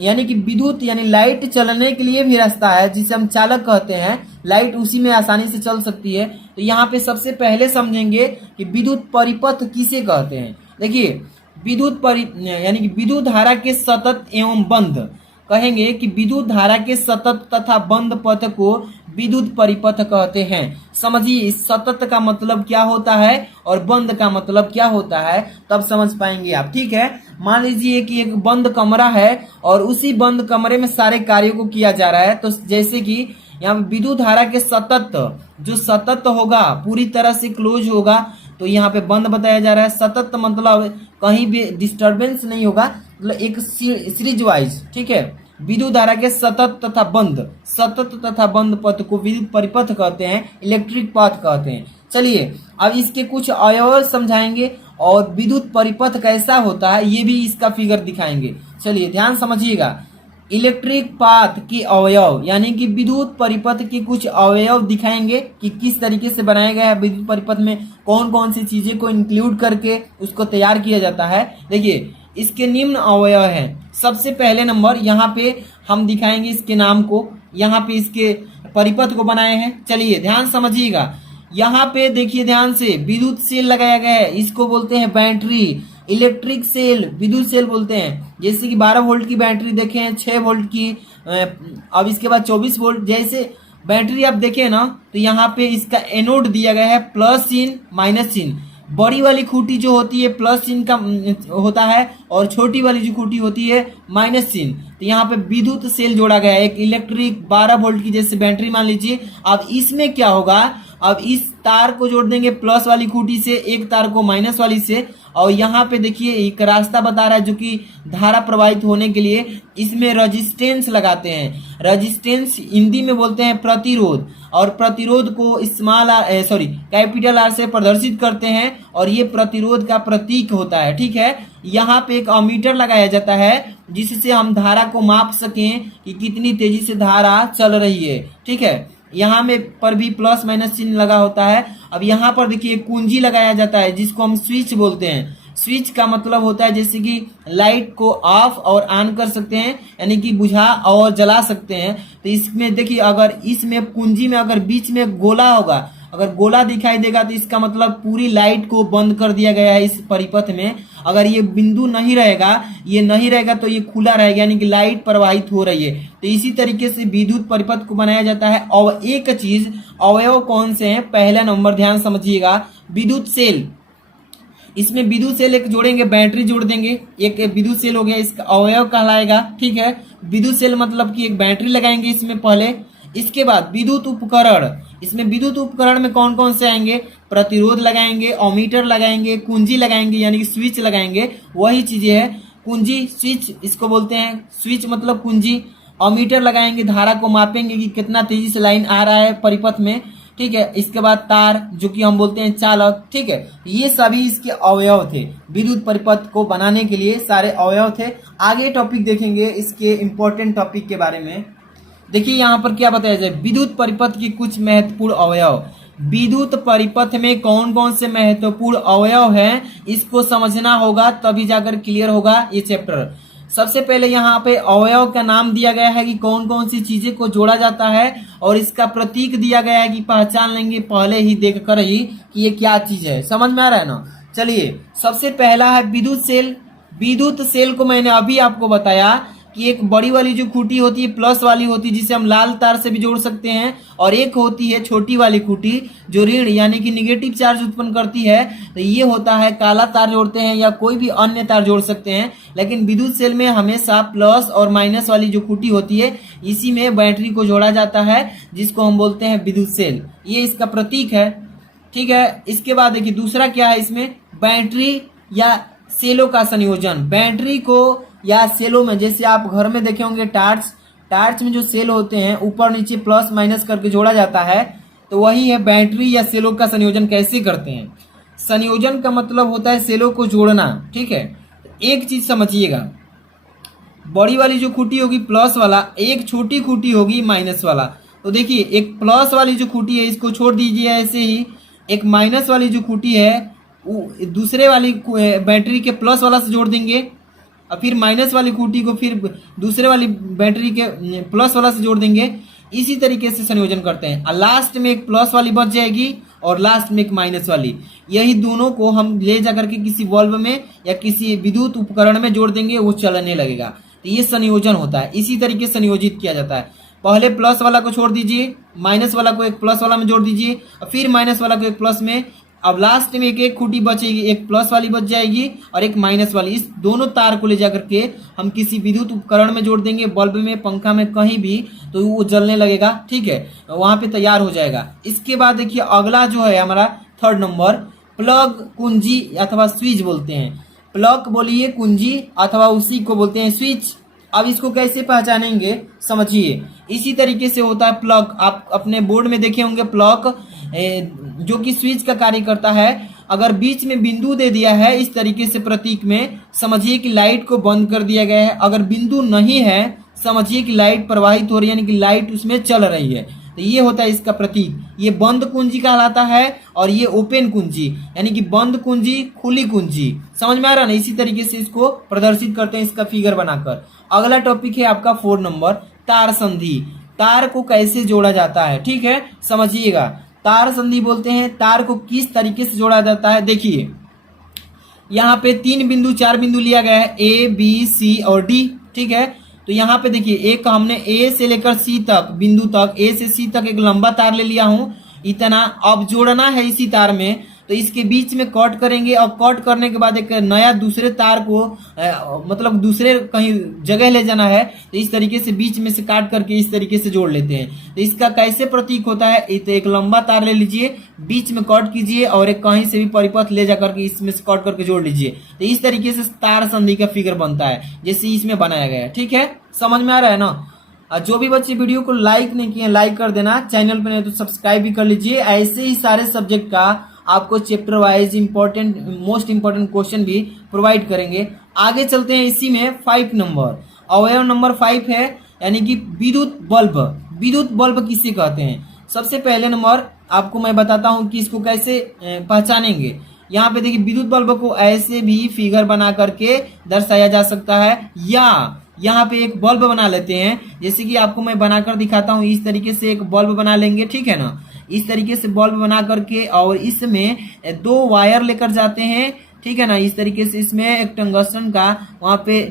यानी कि विद्युत यानी लाइट चलने के लिए भी रास्ता है, जिसे हम चालक कहते हैं। लाइट उसी में आसानी से चल सकती है। तो यहाँ पे सबसे पहले समझेंगे कि विद्युत परिपथ किसे कहते हैं। देखिए, यानी कि विद्युत धारा के सतत एवं बंद, कहेंगे कि विद्युत धारा के सतत तथा बंद पथ को विद्युत परिपथ कहते हैं। समझिए सतत का मतलब क्या होता है और बंद का मतलब क्या होता है, तब समझ पाएंगे आप, ठीक है। मान लीजिए कि एक बंद कमरा है और उसी बंद कमरे में सारे कार्यों को किया जा रहा है। तो जैसे कि यहाँ विद्युत धारा के सतत, जो सतत होगा पूरी तरह से क्लोज होगा, तो यहाँ पे बंद बताया जा रहा है। सतत मतलब कहीं भी डिस्टरबेंस नहीं होगा, मतलब एक सीरीज वाइज, ठीक है। विद्युत धारा के सतत तथा बंद पथ को विद्युत परिपथ कहते हैं, इलेक्ट्रिक पाथ कहते हैं। चलिए अब इसके कुछ अवयव समझाएंगे और विद्युत परिपथ कैसा होता है ये भी इसका फिगर दिखाएंगे। चलिए ध्यान समझिएगा। इलेक्ट्रिक पाथ के अवयव यानी कि विद्युत परिपथ के कुछ अवयव दिखाएंगे कि किस तरीके से बनाया गया है। विद्युत परिपथ में कौन कौन सी चीजें को इंक्लूड करके उसको तैयार किया जाता है। देखिए इसके निम्न अवयव हैं। सबसे पहले नंबर यहाँ पे हम दिखाएंगे इसके नाम को, यहाँ पे इसके परिपथ को बनाए हैं। चलिए ध्यान समझिएगा। यहाँ पे देखिए ध्यान से, विद्युत सेल लगाया गया है, इसको बोलते हैं बैटरी। इलेक्ट्रिक सेल विद्युत सेल बोलते हैं। जैसे कि 12 वोल्ट की बैटरी देखें, 6 वोल्ट की, अब इसके बाद 24 वोल्ट। जैसे बैटरी आप देखें ना, तो यहाँ पे इसका एनोड दिया गया है प्लस चिन्ह माइनस चिन्ह। बड़ी वाली खूंटी जो होती है प्लस चिन्ह का होता है और छोटी वाली जो खूंटी होती है माइनस चिन्ह। तो यहाँ पे विद्युत सेल जोड़ा गया है, एक इलेक्ट्रिक 12 वोल्ट की जैसे बैटरी मान लीजिए। अब इसमें क्या होगा, अब इस तार को जोड़ देंगे प्लस वाली खूंटी से, एक तार को माइनस वाली से, और यहाँ पे देखिए एक रास्ता बता रहा है जो कि धारा प्रवाहित होने के लिए इसमें रेजिस्टेंस लगाते हैं। रेजिस्टेंस हिंदी में बोलते हैं प्रतिरोध, और प्रतिरोध को कैपिटल आर से प्रदर्शित करते हैं और ये प्रतिरोध का प्रतीक होता है, ठीक है। यहाँ पे एक अमीटर लगाया जाता है जिससे हम धारा को माप सकें कि कितनी तेजी से धारा चल रही है, ठीक है। यहाँ में पर भी प्लस माइनस चिन्ह लगा होता है। अब यहाँ पर देखिए कुंजी लगाया जाता है जिसको हम स्विच बोलते हैं। स्विच का मतलब होता है जैसे कि लाइट को ऑफ और ऑन कर सकते हैं, यानी कि बुझा और जला सकते हैं। तो इसमें देखिए अगर इसमें कुंजी में अगर बीच में गोला होगा, अगर गोला दिखाई देगा तो इसका मतलब पूरी लाइट को बंद कर दिया गया है इस परिपथ में। अगर ये बिंदु नहीं रहेगा तो ये खुला रहेगा, यानी कि लाइट प्रवाहित हो रही है। तो इसी तरीके से विद्युत परिपथ को बनाया जाता है। और एक चीज, अवयव कौन से हैं, पहला नंबर ध्यान समझिएगा, विद्युत सेल। इसमें विद्युत सेल एक जोड़ेंगे, बैटरी जोड़ देंगे, एक विद्युत सेल हो गया, इसका अवयव कहलाएगा, ठीक है। विद्युत सेल मतलब कि एक बैटरी लगाएंगे इसमें पहले। इसके बाद विद्युत उपकरण, इसमें विद्युत उपकरण में कौन कौन से आएंगे, प्रतिरोध लगाएंगे, ओमीटर लगाएंगे, कुंजी लगाएंगे यानी कि स्विच लगाएंगे, वही चीजें है। कुंजी स्विच इसको बोलते हैं, स्विच मतलब कुंजी। ओमीटर लगाएंगे, धारा को मापेंगे कि कितना तेजी से लाइन आ रहा है परिपथ में, ठीक है। इसके बाद तार जो कि हम बोलते हैं चालक, ठीक है। ये सभी इसके अवयव थे, विद्युत परिपथ को बनाने के लिए सारे अवयव थे। आगे टॉपिक देखेंगे इसके इंपॉर्टेंट टॉपिक के बारे में। देखिए यहाँ पर क्या बताया जाए, विद्युत परिपथ की कुछ महत्वपूर्ण अवयव। विद्युत परिपथ में कौन कौन से महत्वपूर्ण अवयव हैं, इसको समझना होगा, तभी जाकर क्लियर होगा ये चैप्टर। सबसे पहले यहाँ पे अवयव का नाम दिया गया है कि कौन कौन सी चीजें को जोड़ा जाता है, और इसका प्रतीक दिया गया है कि पहचान लेंगे पहले ही देखकर ही कि ये क्या चीज है। समझ में आ रहा है ना। चलिए, सबसे पहला है विद्युत सेल। विद्युत सेल को मैंने अभी आपको बताया कि एक बड़ी वाली जो खूंटी होती है प्लस वाली होती है, जिसे हम लाल तार से भी जोड़ सकते हैं, और एक होती है छोटी वाली खूंटी जो ऋण यानी कि निगेटिव चार्ज उत्पन्न करती है, तो ये होता है काला तार जोड़ते हैं या कोई भी अन्य तार जोड़ सकते हैं। लेकिन विद्युत सेल में हमेशा प्लस और माइनस वाली जो खूंटी होती है, इसी में बैटरी को जोड़ा जाता है, जिसको हम बोलते हैं विद्युत सेल। ये इसका प्रतीक है, ठीक है। इसके बाद देखिए दूसरा क्या है, इसमें बैटरी या सेलों का संयोजन। बैटरी को या सेलों में, जैसे आप घर में देखे होंगे टार्च में जो सेल होते हैं ऊपर नीचे प्लस माइनस करके जोड़ा जाता है, तो वही है बैटरी या सेलों का संयोजन कैसे करते हैं। संयोजन का मतलब होता है सेलों को जोड़ना, ठीक है। एक चीज समझिएगा, बड़ी वाली जो खूंटी होगी प्लस वाला, एक छोटी खूंटी होगी माइनस वाला। तो देखिए एक प्लस वाली जो खूंटी है इसको छोड़ दीजिए ऐसे ही, एक माइनस वाली जो खूंटी है दूसरे वाली बैटरी के प्लस वाला से जोड़ देंगे, और फिर माइनस वाली खूंटी को फिर दूसरे वाली बैटरी के प्लस वाला से जोड़ देंगे। इसी तरीके से संयोजन करते हैं, और लास्ट में एक प्लस वाली बच जाएगी और लास्ट में एक माइनस वाली। यही दोनों को हम ले जाकर के किसी बल्ब में या किसी विद्युत उपकरण में जोड़ देंगे, वो चलने लगेगा। तो ये संयोजन होता है, इसी तरीके से संयोजित किया जाता है। पहले प्लस वाला को छोड़ दीजिए, माइनस वाला को एक प्लस वाला में जोड़ दीजिए, और फिर माइनस वाला को एक प्लस में। अब लास्ट में एक खूंटी बचेगी, एक प्लस वाली बच जाएगी और एक माइनस वाली। इस दोनों तार को ले जाकर के हम किसी विद्युत उपकरण में जोड़ देंगे, बल्ब में, पंखा में, कहीं भी, तो वो जलने लगेगा, ठीक है, वहां पे तैयार हो जाएगा। इसके बाद देखिए अगला जो है हमारा थर्ड नंबर, प्लग, कुंजी अथवा स्विच बोलते हैं। प्लग बोलिए कुंजी, अथवा उसी को बोलते हैं स्विच। अब इसको कैसे पहचानेंगे समझिए, इसी तरीके से होता है प्लग। आप अपने बोर्ड में देखे होंगे प्लग जो कि स्विच का कार्य करता है। अगर बीच में बिंदु दे दिया है इस तरीके से प्रतीक में, समझिए कि लाइट को बंद कर दिया गया है। अगर बिंदु नहीं है, समझिए कि लाइट प्रवाहित हो रही है, यानी कि लाइट उसमें चल रही है। तो ये होता है इसका प्रतीक। ये बंद कुंजी कहलाता है, और ये ओपन कुंजी, यानी कि बंद कुंजी, खुली कुंजी। समझ में आ रहा ना। इसी तरीके से इसको प्रदर्शित करते हैं इसका फिगर बनाकर। अगला टॉपिक है आपका 4 नंबर, तार संधि। तार को कैसे जोड़ा जाता है, ठीक है, समझिएगा। तार संधि बोलते हैं तार को किस तरीके से जोड़ा जाता है। देखिए यहाँ पे 3 बिंदु 4 बिंदु लिया गया है, ए बी सी और डी, ठीक है। तो यहाँ पे देखिए एक हमने ए से लेकर सी तक बिंदु तक, ए से सी तक एक लंबा तार ले लिया हूं इतना। अब जोड़ना है इसी तार में, तो इसके बीच में कट करेंगे, और कट करने के बाद एक नया दूसरे तार को मतलब दूसरे कहीं जगह ले जाना है, तो इस तरीके से बीच में से काट करके इस तरीके से जोड़ लेते हैं। तो इसका कैसे प्रतीक होता है, तो एक लंबा तार ले लीजिए, बीच में कट कीजिए, और एक कहीं से भी परिपथ ले जाकर के इसमें से कट करके जोड़ लीजिए। तो इस तरीके से तार संधि का फिगर बनता है, जैसे इसमें बनाया गया है, ठीक है। समझ में आ रहा है ना। जो भी बच्चे वीडियो को लाइक नहीं किए लाइक कर देना, चैनल पे नहीं तो सब्सक्राइब भी कर लीजिए। ऐसे ही सारे सब्जेक्ट का आपको chapter wise important most important question भी प्रोवाइड करेंगे। आगे चलते हैं, इसी में 5 नंबर, अवयव नंबर 5 है, यानी कि विद्युत बल्ब। विद्युत बल्ब किसे कहते हैं। सबसे पहले नंबर आपको मैं बताता हूं कि इसको कैसे पहचानेंगे। यहाँ पे देखिए विद्युत बल्ब को ऐसे भी फिगर बना करके दर्शाया जा सकता है, या यहाँ पे एक बल्ब बना लेते हैं, जैसे कि आपको मैं बनाकर दिखाता हूँ। इस तरीके से एक बल्ब बना लेंगे, ठीक है ना। इस तरीके से बल्ब बना करके, और इसमें 2 वायर लेकर जाते हैं, ठीक है ना। इस तरीके से इसमें एक टंगस्टन का वहां पे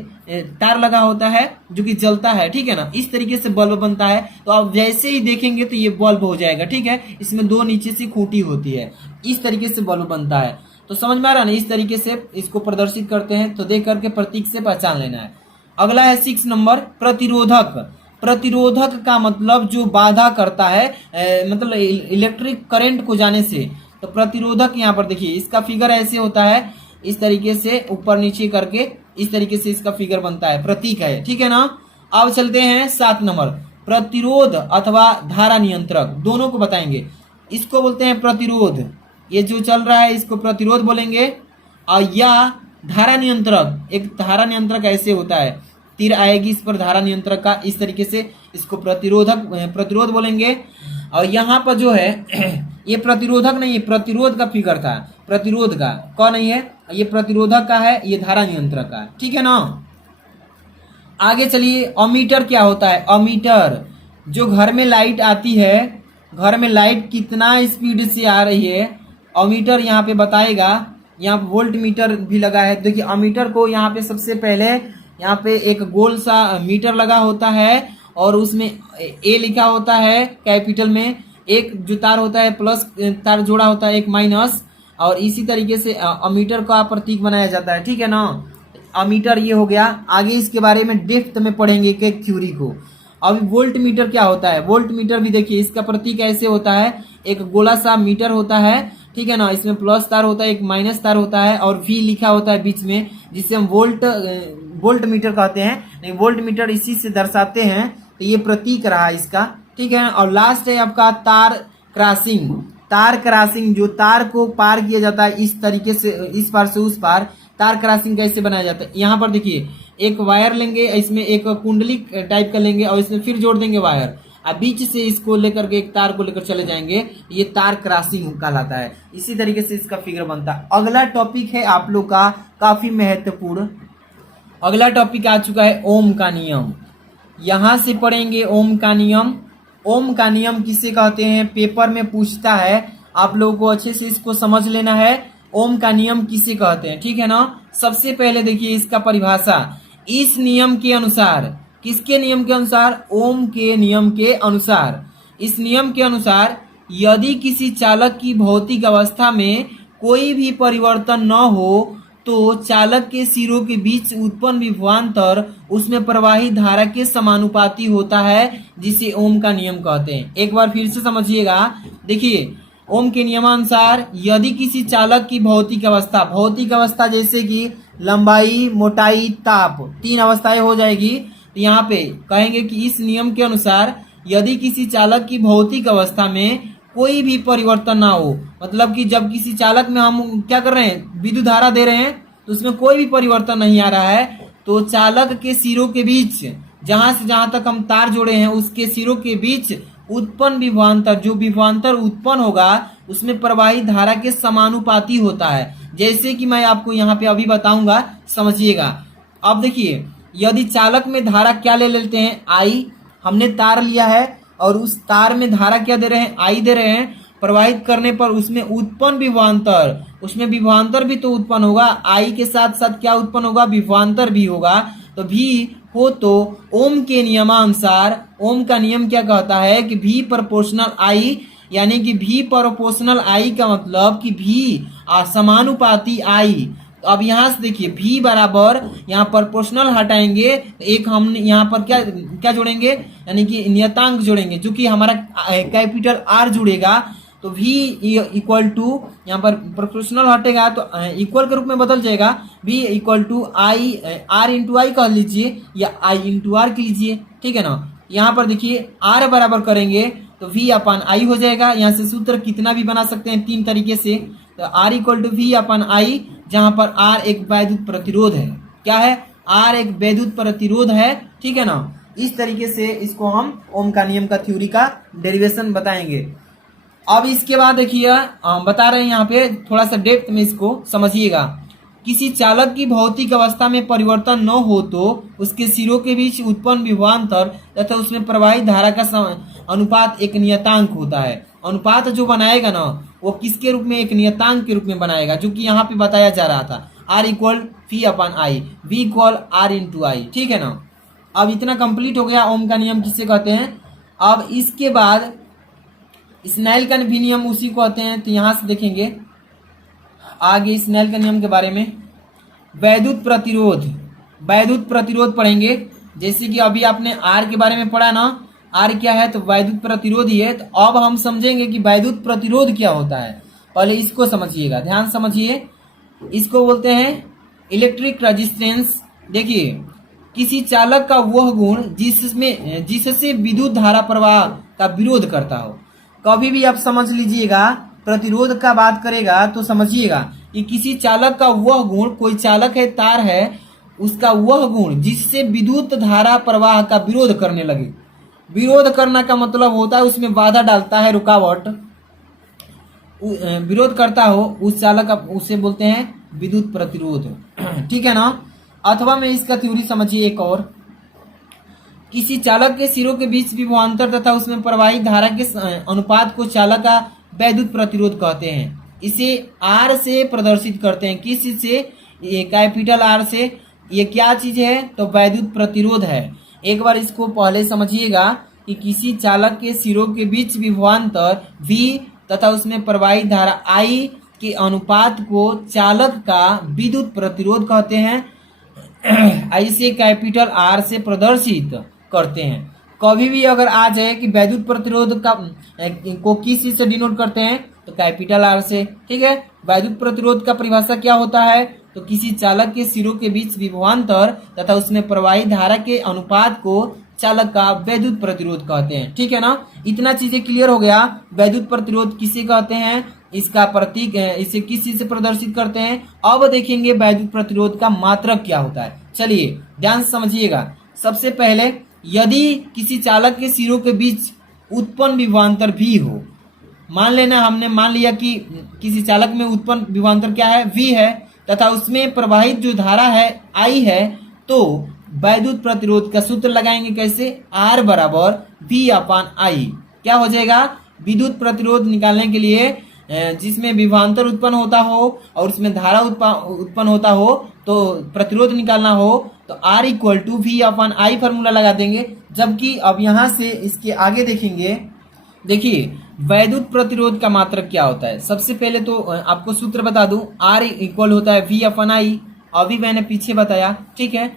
तार लगा होता है जो कि जलता है, ठीक है ना। इस तरीके से बल्ब बनता है। तो आप जैसे ही देखेंगे तो ये बल्ब हो जाएगा, ठीक है। इसमें 2 नीचे से खूंटी होती है, इस तरीके से बल्ब बनता है। तो समझ में आ रहा है ना। इस तरीके से इसको प्रदर्शित करते हैं, तो देख करके प्रतीक से पहचान लेना है। अगला है 6 नंबर, प्रतिरोधक। प्रतिरोधक का मतलब जो बाधा करता है, मतलब इलेक्ट्रिक करंट को जाने से। तो प्रतिरोधक यहाँ पर देखिए इसका फिगर ऐसे होता है, इस तरीके से ऊपर नीचे करके इस तरीके से इसका फिगर बनता है, प्रतीक है, ठीक है ना। अब चलते हैं 7 नंबर, प्रतिरोध अथवा धारा नियंत्रक, दोनों को बताएंगे। इसको बोलते हैं प्रतिरोध, ये जो चल रहा है इसको प्रतिरोध बोलेंगे। और या धारा नियंत्रक, एक धारा नियंत्रक ऐसे होता है, तीर आएगी इस पर धारा नियंत्रक का, इस तरीके से इसको प्रतिरोध बोलेंगे। और यहाँ पर जो है ये प्रतिरोधक नहीं है, प्रतिरोध का फिगर था, प्रतिरोध का कौन नहीं है, ये प्रतिरोधक का है, ये धारा नियंत्रक का, ठीक है ना। आगे चलिए, अमीटर क्या होता है। अमीटर जो घर में लाइट आती है, घर में लाइट कितना स्पीड से आ रही है, अमीटर यहाँ पे बताएगा। यहाँ पे वोल्ट मीटर भी लगा है। देखिए अमीटर को यहाँ पे सबसे पहले यहाँ पे एक गोल सा मीटर लगा होता है और उसमें ए लिखा होता है कैपिटल में, एक जो तार होता है प्लस तार जोड़ा होता है, एक माइनस, और इसी तरीके से अमीटर का प्रतीक बनाया जाता है, ठीक है ना। अमीटर ये हो गया। आगे इसके बारे में डेप्थ में पढ़ेंगे एक थ्योरी को। अभी वोल्ट मीटर क्या होता है। वोल्ट मीटर भी देखिए इसका प्रतीक ऐसे होता है, एक गोला सा मीटर होता है, ठीक है ना, इसमें प्लस तार होता है, एक माइनस तार होता है और वी लिखा होता है बीच में, जिसे हम वोल्ट मीटर कहते हैं। नहीं, वोल्ट मीटर इसी से दर्शाते हैं, तो ये प्रतीक रहा इसका, ठीक है। और लास्ट है आपका तार क्रॉसिंग। तार क्रॉसिंग, जो तार को पार किया जाता है इस तरीके से, इस पार से उस पार, तार क्रॉसिंग कैसे बनाया जाता है। यहाँ पर देखिए एक वायर लेंगे, इसमें एक कुंडली टाइप का लेंगे और इसमें फिर जोड़ देंगे वायर, अब बीच से इसको लेकर के एक तार को लेकर चले जाएंगे, ये तार क्रॉसिंग कहलाता है। इसी तरीके से इसका फिगर बनता है। अगला टॉपिक है आप लोग का काफी महत्वपूर्ण, अगला टॉपिक आ चुका है ओम का नियम। यहां से पढ़ेंगे ओम का नियम। ओम का नियम किसे कहते हैं, पेपर में पूछता है, आप लोगों को अच्छे से इसको समझ लेना है। ओम का नियम किसे कहते हैं, ठीक है ना। सबसे पहले देखिए इसका परिभाषा, इस नियम के अनुसार, किसके नियम के अनुसार, ओम के नियम के अनुसार। इस नियम के अनुसार यदि किसी चालक की भौतिक अवस्था में कोई भी परिवर्तन न हो तो चालक के सिरों के बीच उत्पन्न विभवांतर उसमें प्रवाहित धारा के समानुपाती होता है, जिसे ओम का नियम कहते हैं। एक बार फिर से समझिएगा। देखिए ओम के नियमानुसार यदि किसी चालक की भौतिक अवस्था, भौतिक अवस्था जैसे कि लंबाई, मोटाई, ताप, तीन अवस्थाएं हो जाएगी, तो यहाँ पे कहेंगे कि इस नियम के अनुसार यदि किसी चालक की भौतिक अवस्था में कोई भी परिवर्तन ना हो, मतलब कि जब किसी चालक में हम क्या कर रहे हैं, विद्युत धारा दे रहे हैं, तो उसमें कोई भी परिवर्तन नहीं आ रहा है, तो चालक के सिरों के बीच, जहां से जहां तक हम तार जोड़े हैं उसके सिरों के बीच उत्पन्न विभवांतर, जो विभवांतर उत्पन्न होगा उसमें प्रवाहित धारा के समानुपाती होता है। जैसे कि मैं आपको यहाँ पे अभी बताऊंगा, समझिएगा। अब देखिए यदि चालक में धारा क्या ले लेते हैं, आई, हमने तार लिया है और उस तार में धारा क्या दे रहे हैं, आई दे रहे हैं, प्रवाहित करने पर उसमें उत्पन्न विभवांतर, उसमें विभवांतर भी तो उत्पन्न होगा, आई के साथ साथ क्या उत्पन्न होगा, विभवांतर भी होगा। तो भी हो तो ओम के नियमानुसार, ओम का नियम क्या कहता है कि भी प्रोपोर्शनल आई, यानी कि भी प्रोपोर्शनल आई का मतलब कि भी समानुपाती आई। तो अब यहाँ से देखिए भी बराबर, यहाँ प्रोपोर्शनल हटाएंगे, एक हम यहाँ पर क्या क्या जोड़ेंगे, यानी कि नियतांक जोड़ेंगे, जो कि हमारा कैपिटल आर जुड़ेगा, तो भी इक्वल टू, यहाँ पर प्रोपोर्शनल हटेगा तो इक्वल के रूप में बदल जाएगा, भी equal to I, R into I कह लीजिए या आई इंटू आर कह लीजिए, ठीक है ना। यहाँ पर देखिए आर बराबर करेंगे तो वी अपन आई हो जाएगा। यहाँ से सूत्र कितना भी बना सकते हैं तीन तरीके से, तो are equal to we upon आई, जहां पर आर एक वैद्युत प्रतिरोध है। क्या है, आर एक वैद्युत प्रतिरोध है, ठीक है ना। इस तरीके से इसको हम ओम का नियम का थ्योरी का डेरिवेशन बताएंगे। अब इसके बाद देखिए बता रहे हैं यहाँ पे, थोड़ा सा डेप्थ में इसको समझिएगा। किसी चालक की भौतिक अवस्था में परिवर्तन न हो तो उसके सिरों के बीच उत्पन्न विभवांतर तथा उसमें प्रवाहित धारा का अनुपात एक नियतांक होता है। अनुपात जो बनाएगा ना वो किसके रूप में, एक नियतांक के रूप में बनाएगा, जो कि यहाँ पे बताया जा रहा था, R equal V upon I, V equal R into I, ठीक है ना। अब इतना कंप्लीट हो गया ओम का नियम किसे कहते हैं। अब इसके बाद स्नेल का भी नियम उसी को कहते हैं। तो यहाँ से देखेंगे आगे स्नेल का नियम के बारे में, वैद्युत प्रतिरोध, वैद्युत प्रतिरोध पढ़ेंगे। जैसे कि अभी आपने आर के बारे में पढ़ा ना, आर क्या है, तो वैद्युत प्रतिरोध ही है। तो अब हम समझेंगे कि वैद्युत प्रतिरोध क्या होता है। पहले इसको समझिएगा, ध्यान समझिए। इसको बोलते हैं इलेक्ट्रिक रेजिस्टेंस। देखिए किसी चालक का वह गुण जिससे विद्युत धारा प्रवाह का विरोध करता हो। कभी भी आप समझ लीजिएगा, प्रतिरोध का बात करेगा तो समझिएगा कि किसी चालक का वह गुण, कोई चालक है, तार है, उसका वह गुण जिससे विद्युत धारा प्रवाह का विरोध करने लगे। विरोध करना का मतलब होता है उसमें बाधा डालता है, रुकावट। विरोध करता हो उस चालक उसे बोलते हैं विद्युत प्रतिरोध। ठीक है ना। अथवा में इसका थ्योरी समझिए एक और, किसी चालक के सिरों के बीच विभवांतर तथा उसमें प्रवाहित धारा के अनुपात को चालक का वैद्युत प्रतिरोध कहते हैं। इसे आर से प्रदर्शित करते हैं। किस चीज से? ये कैपिटल आर से। ये क्या चीज है? तो वैद्युत प्रतिरोध है। एक बार इसको पहले समझिएगा कि किसी चालक के सिरों के बीच विभवांतर V तथा उसमें प्रवाहित धारा I के अनुपात को चालक का विद्युत प्रतिरोध कहते हैं। ऐसे कैपिटल आर से प्रदर्शित करते हैं। कभी भी अगर आ जाए कि वैद्युत प्रतिरोध का को किस चीज से डिनोट करते हैं, तो कैपिटल आर से। ठीक है। वैद्युत प्रतिरोध का परिभाषा क्या होता है? तो किसी चालक के सिरों के बीच विभवांतर तथा उसमें प्रवाहित धारा के अनुपात को चालक का वैद्युत प्रतिरोध कहते हैं। ठीक है ना। इतना चीजें क्लियर हो गया। वैद्युत प्रतिरोध किसे कहते हैं, इसका प्रतीक, इसे किस चीज से प्रदर्शित करते हैं। अब देखेंगे वैद्युत प्रतिरोध का मात्रक क्या होता है। चलिए ध्यान से समझिएगा। सबसे पहले, यदि किसी चालक के सिरों के बीच उत्पन्न विभवांतर भी हो, मान लेना हमने मान लिया कि किसी चालक में उत्पन्न विभवांतर क्या है, V है, तथा उसमें प्रवाहित जो धारा है I है, तो वैद्युत प्रतिरोध का सूत्र लगाएंगे कैसे? R बराबर V/I। क्या हो जाएगा? विद्युत प्रतिरोध निकालने के लिए जिसमें विभवांतर उत्पन्न होता हो और उसमें धारा उत्पन्न होता हो, तो प्रतिरोध निकालना हो, तो R = V/I फॉर्मूला लगा देंगे। जबकि अब यहाँ से इसके आगे देखेंगे, देखिए वैद्युत प्रतिरोध का मात्रक क्या होता है। सबसे पहले तो आपको सूत्र बता दूं, R इक्वल होता है V/I। अभी मैंने पीछे बताया। ठीक है।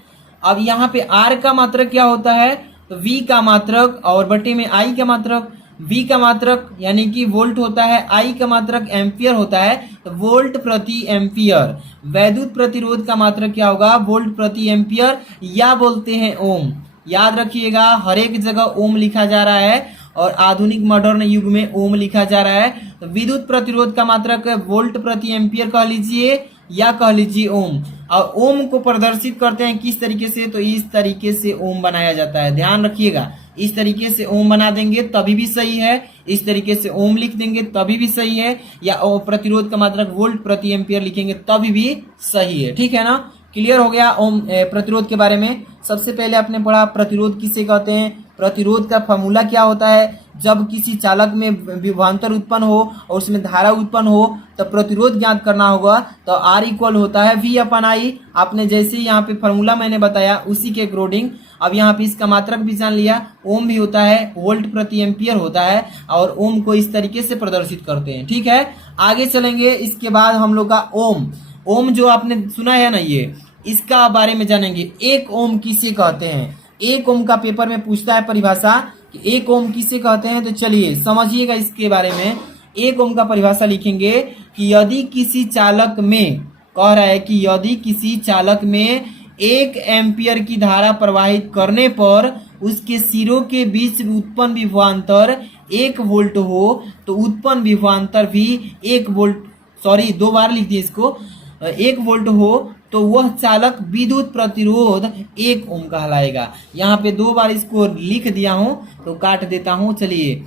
अब यहाँ पे R का मात्रक क्या होता है, तो V का मात्रक और बटे में I का मात्रक। V का मात्रक यानी कि वोल्ट होता है, I का मात्रक एम्पियर होता है, तो वोल्ट प्रति एम्पियर। वैद्युत प्रतिरोध का मात्रक क्या होगा? वोल्ट प्रति एम्पियर, या बोलते हैं ओम। याद रखिएगा, हर एक जगह ओम लिखा जा रहा है और आधुनिक मॉडर्न युग में ओम लिखा जा रहा है। तो विद्युत प्रतिरोध का मात्रक वोल्ट प्रति एम्पियर कह लीजिए या कह लीजिए ओम। और ओम को प्रदर्शित करते हैं किस तरीके से, तो इस तरीके से ओम बनाया जाता है। ध्यान रखिएगा, इस तरीके से ओम बना देंगे तभी भी सही है, इस तरीके से ओम लिख देंगे तभी भी सही है, या प्रतिरोध का मात्रक वोल्ट प्रति एम्पियर लिखेंगे तभी भी सही है। ठीक है ना। क्लियर हो गया ओम प्रतिरोध के बारे में। सबसे पहले आपने पढ़ा प्रतिरोध किसे कहते हैं। प्रतिरोध का फॉर्मूला क्या होता है, जब किसी चालक में विभवांतर उत्पन्न हो और उसमें धारा उत्पन्न हो तो प्रतिरोध ज्ञात करना होगा। तो R इक्वल होता है V/I। आपने जैसे यहाँ पे फॉर्मूला मैंने बताया उसी के अकॉर्डिंग अब यहाँ पे इसका मात्रक भी जान लिया। ओम भी होता है, वोल्ट प्रति एम्पियर होता है, और ओम को इस तरीके से प्रदर्शित करते हैं। ठीक है। आगे चलेंगे। इसके बाद हम लोग का ओम। ओम जो आपने सुना है ना, ये इसका बारे में जानेंगे। एक ओम किसे कहते हैं। एक ओम का पेपर में पूछता है परिभाषा कि एक ओम किसे कहते हैं। तो चलिए समझिएगा इसके बारे में। एक ओम का परिभाषा लिखेंगे कि यदि किसी चालक में, कह रहा है कि यदि किसी चालक में 1 एम्पियर की धारा प्रवाहित करने पर उसके सिरों के बीच उत्पन्न विभवांतर 1 वोल्ट हो, तो उत्पन्न विभवांतर भी 1 वोल्ट, सॉरी 2 बार लिख दिए इसको, 1 वोल्ट हो, तो वह चालक विद्युत प्रतिरोध 1 ओम कहलाएगा। यहाँ पे 2 बार इसको लिख दिया हूं तो काट देता हूं। चलिए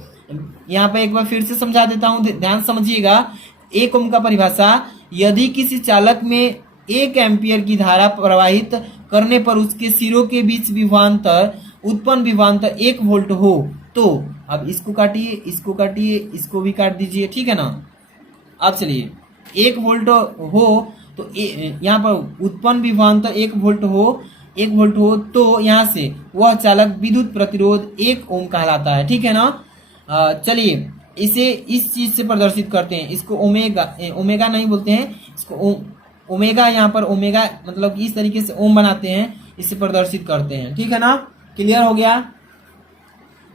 यहाँ पे एक बार फिर से समझा देता हूं, ध्यान समझिएगा। 1 ओम का परिभाषा, यदि किसी चालक में 1 एम्पियर की धारा प्रवाहित करने पर उसके सिरों के बीच विभवांतर, उत्पन्न विभवांतर 1 वोल्ट हो, तो अब इसको काटिए, इसको काटिए, इसको भी काट दीजिए। ठीक है ना। अब चलिए 1 वोल्ट हो तो यहाँ पर उत्पन्न विभवांतर 1 वोल्ट हो, तो यहाँ से वह चालक विद्युत प्रतिरोध 1 ओम कहलाता है। ठीक है ना। चलिए इसे इस चीज से प्रदर्शित करते हैं। इसको ओमेगा नहीं बोलते हैं, इसको ओमेगा, यहाँ पर ओमेगा मतलब कि इस तरीके से ओम बनाते हैं, इसे प्रदर्शित करते हैं। ठीक है ना। क्लियर हो गया।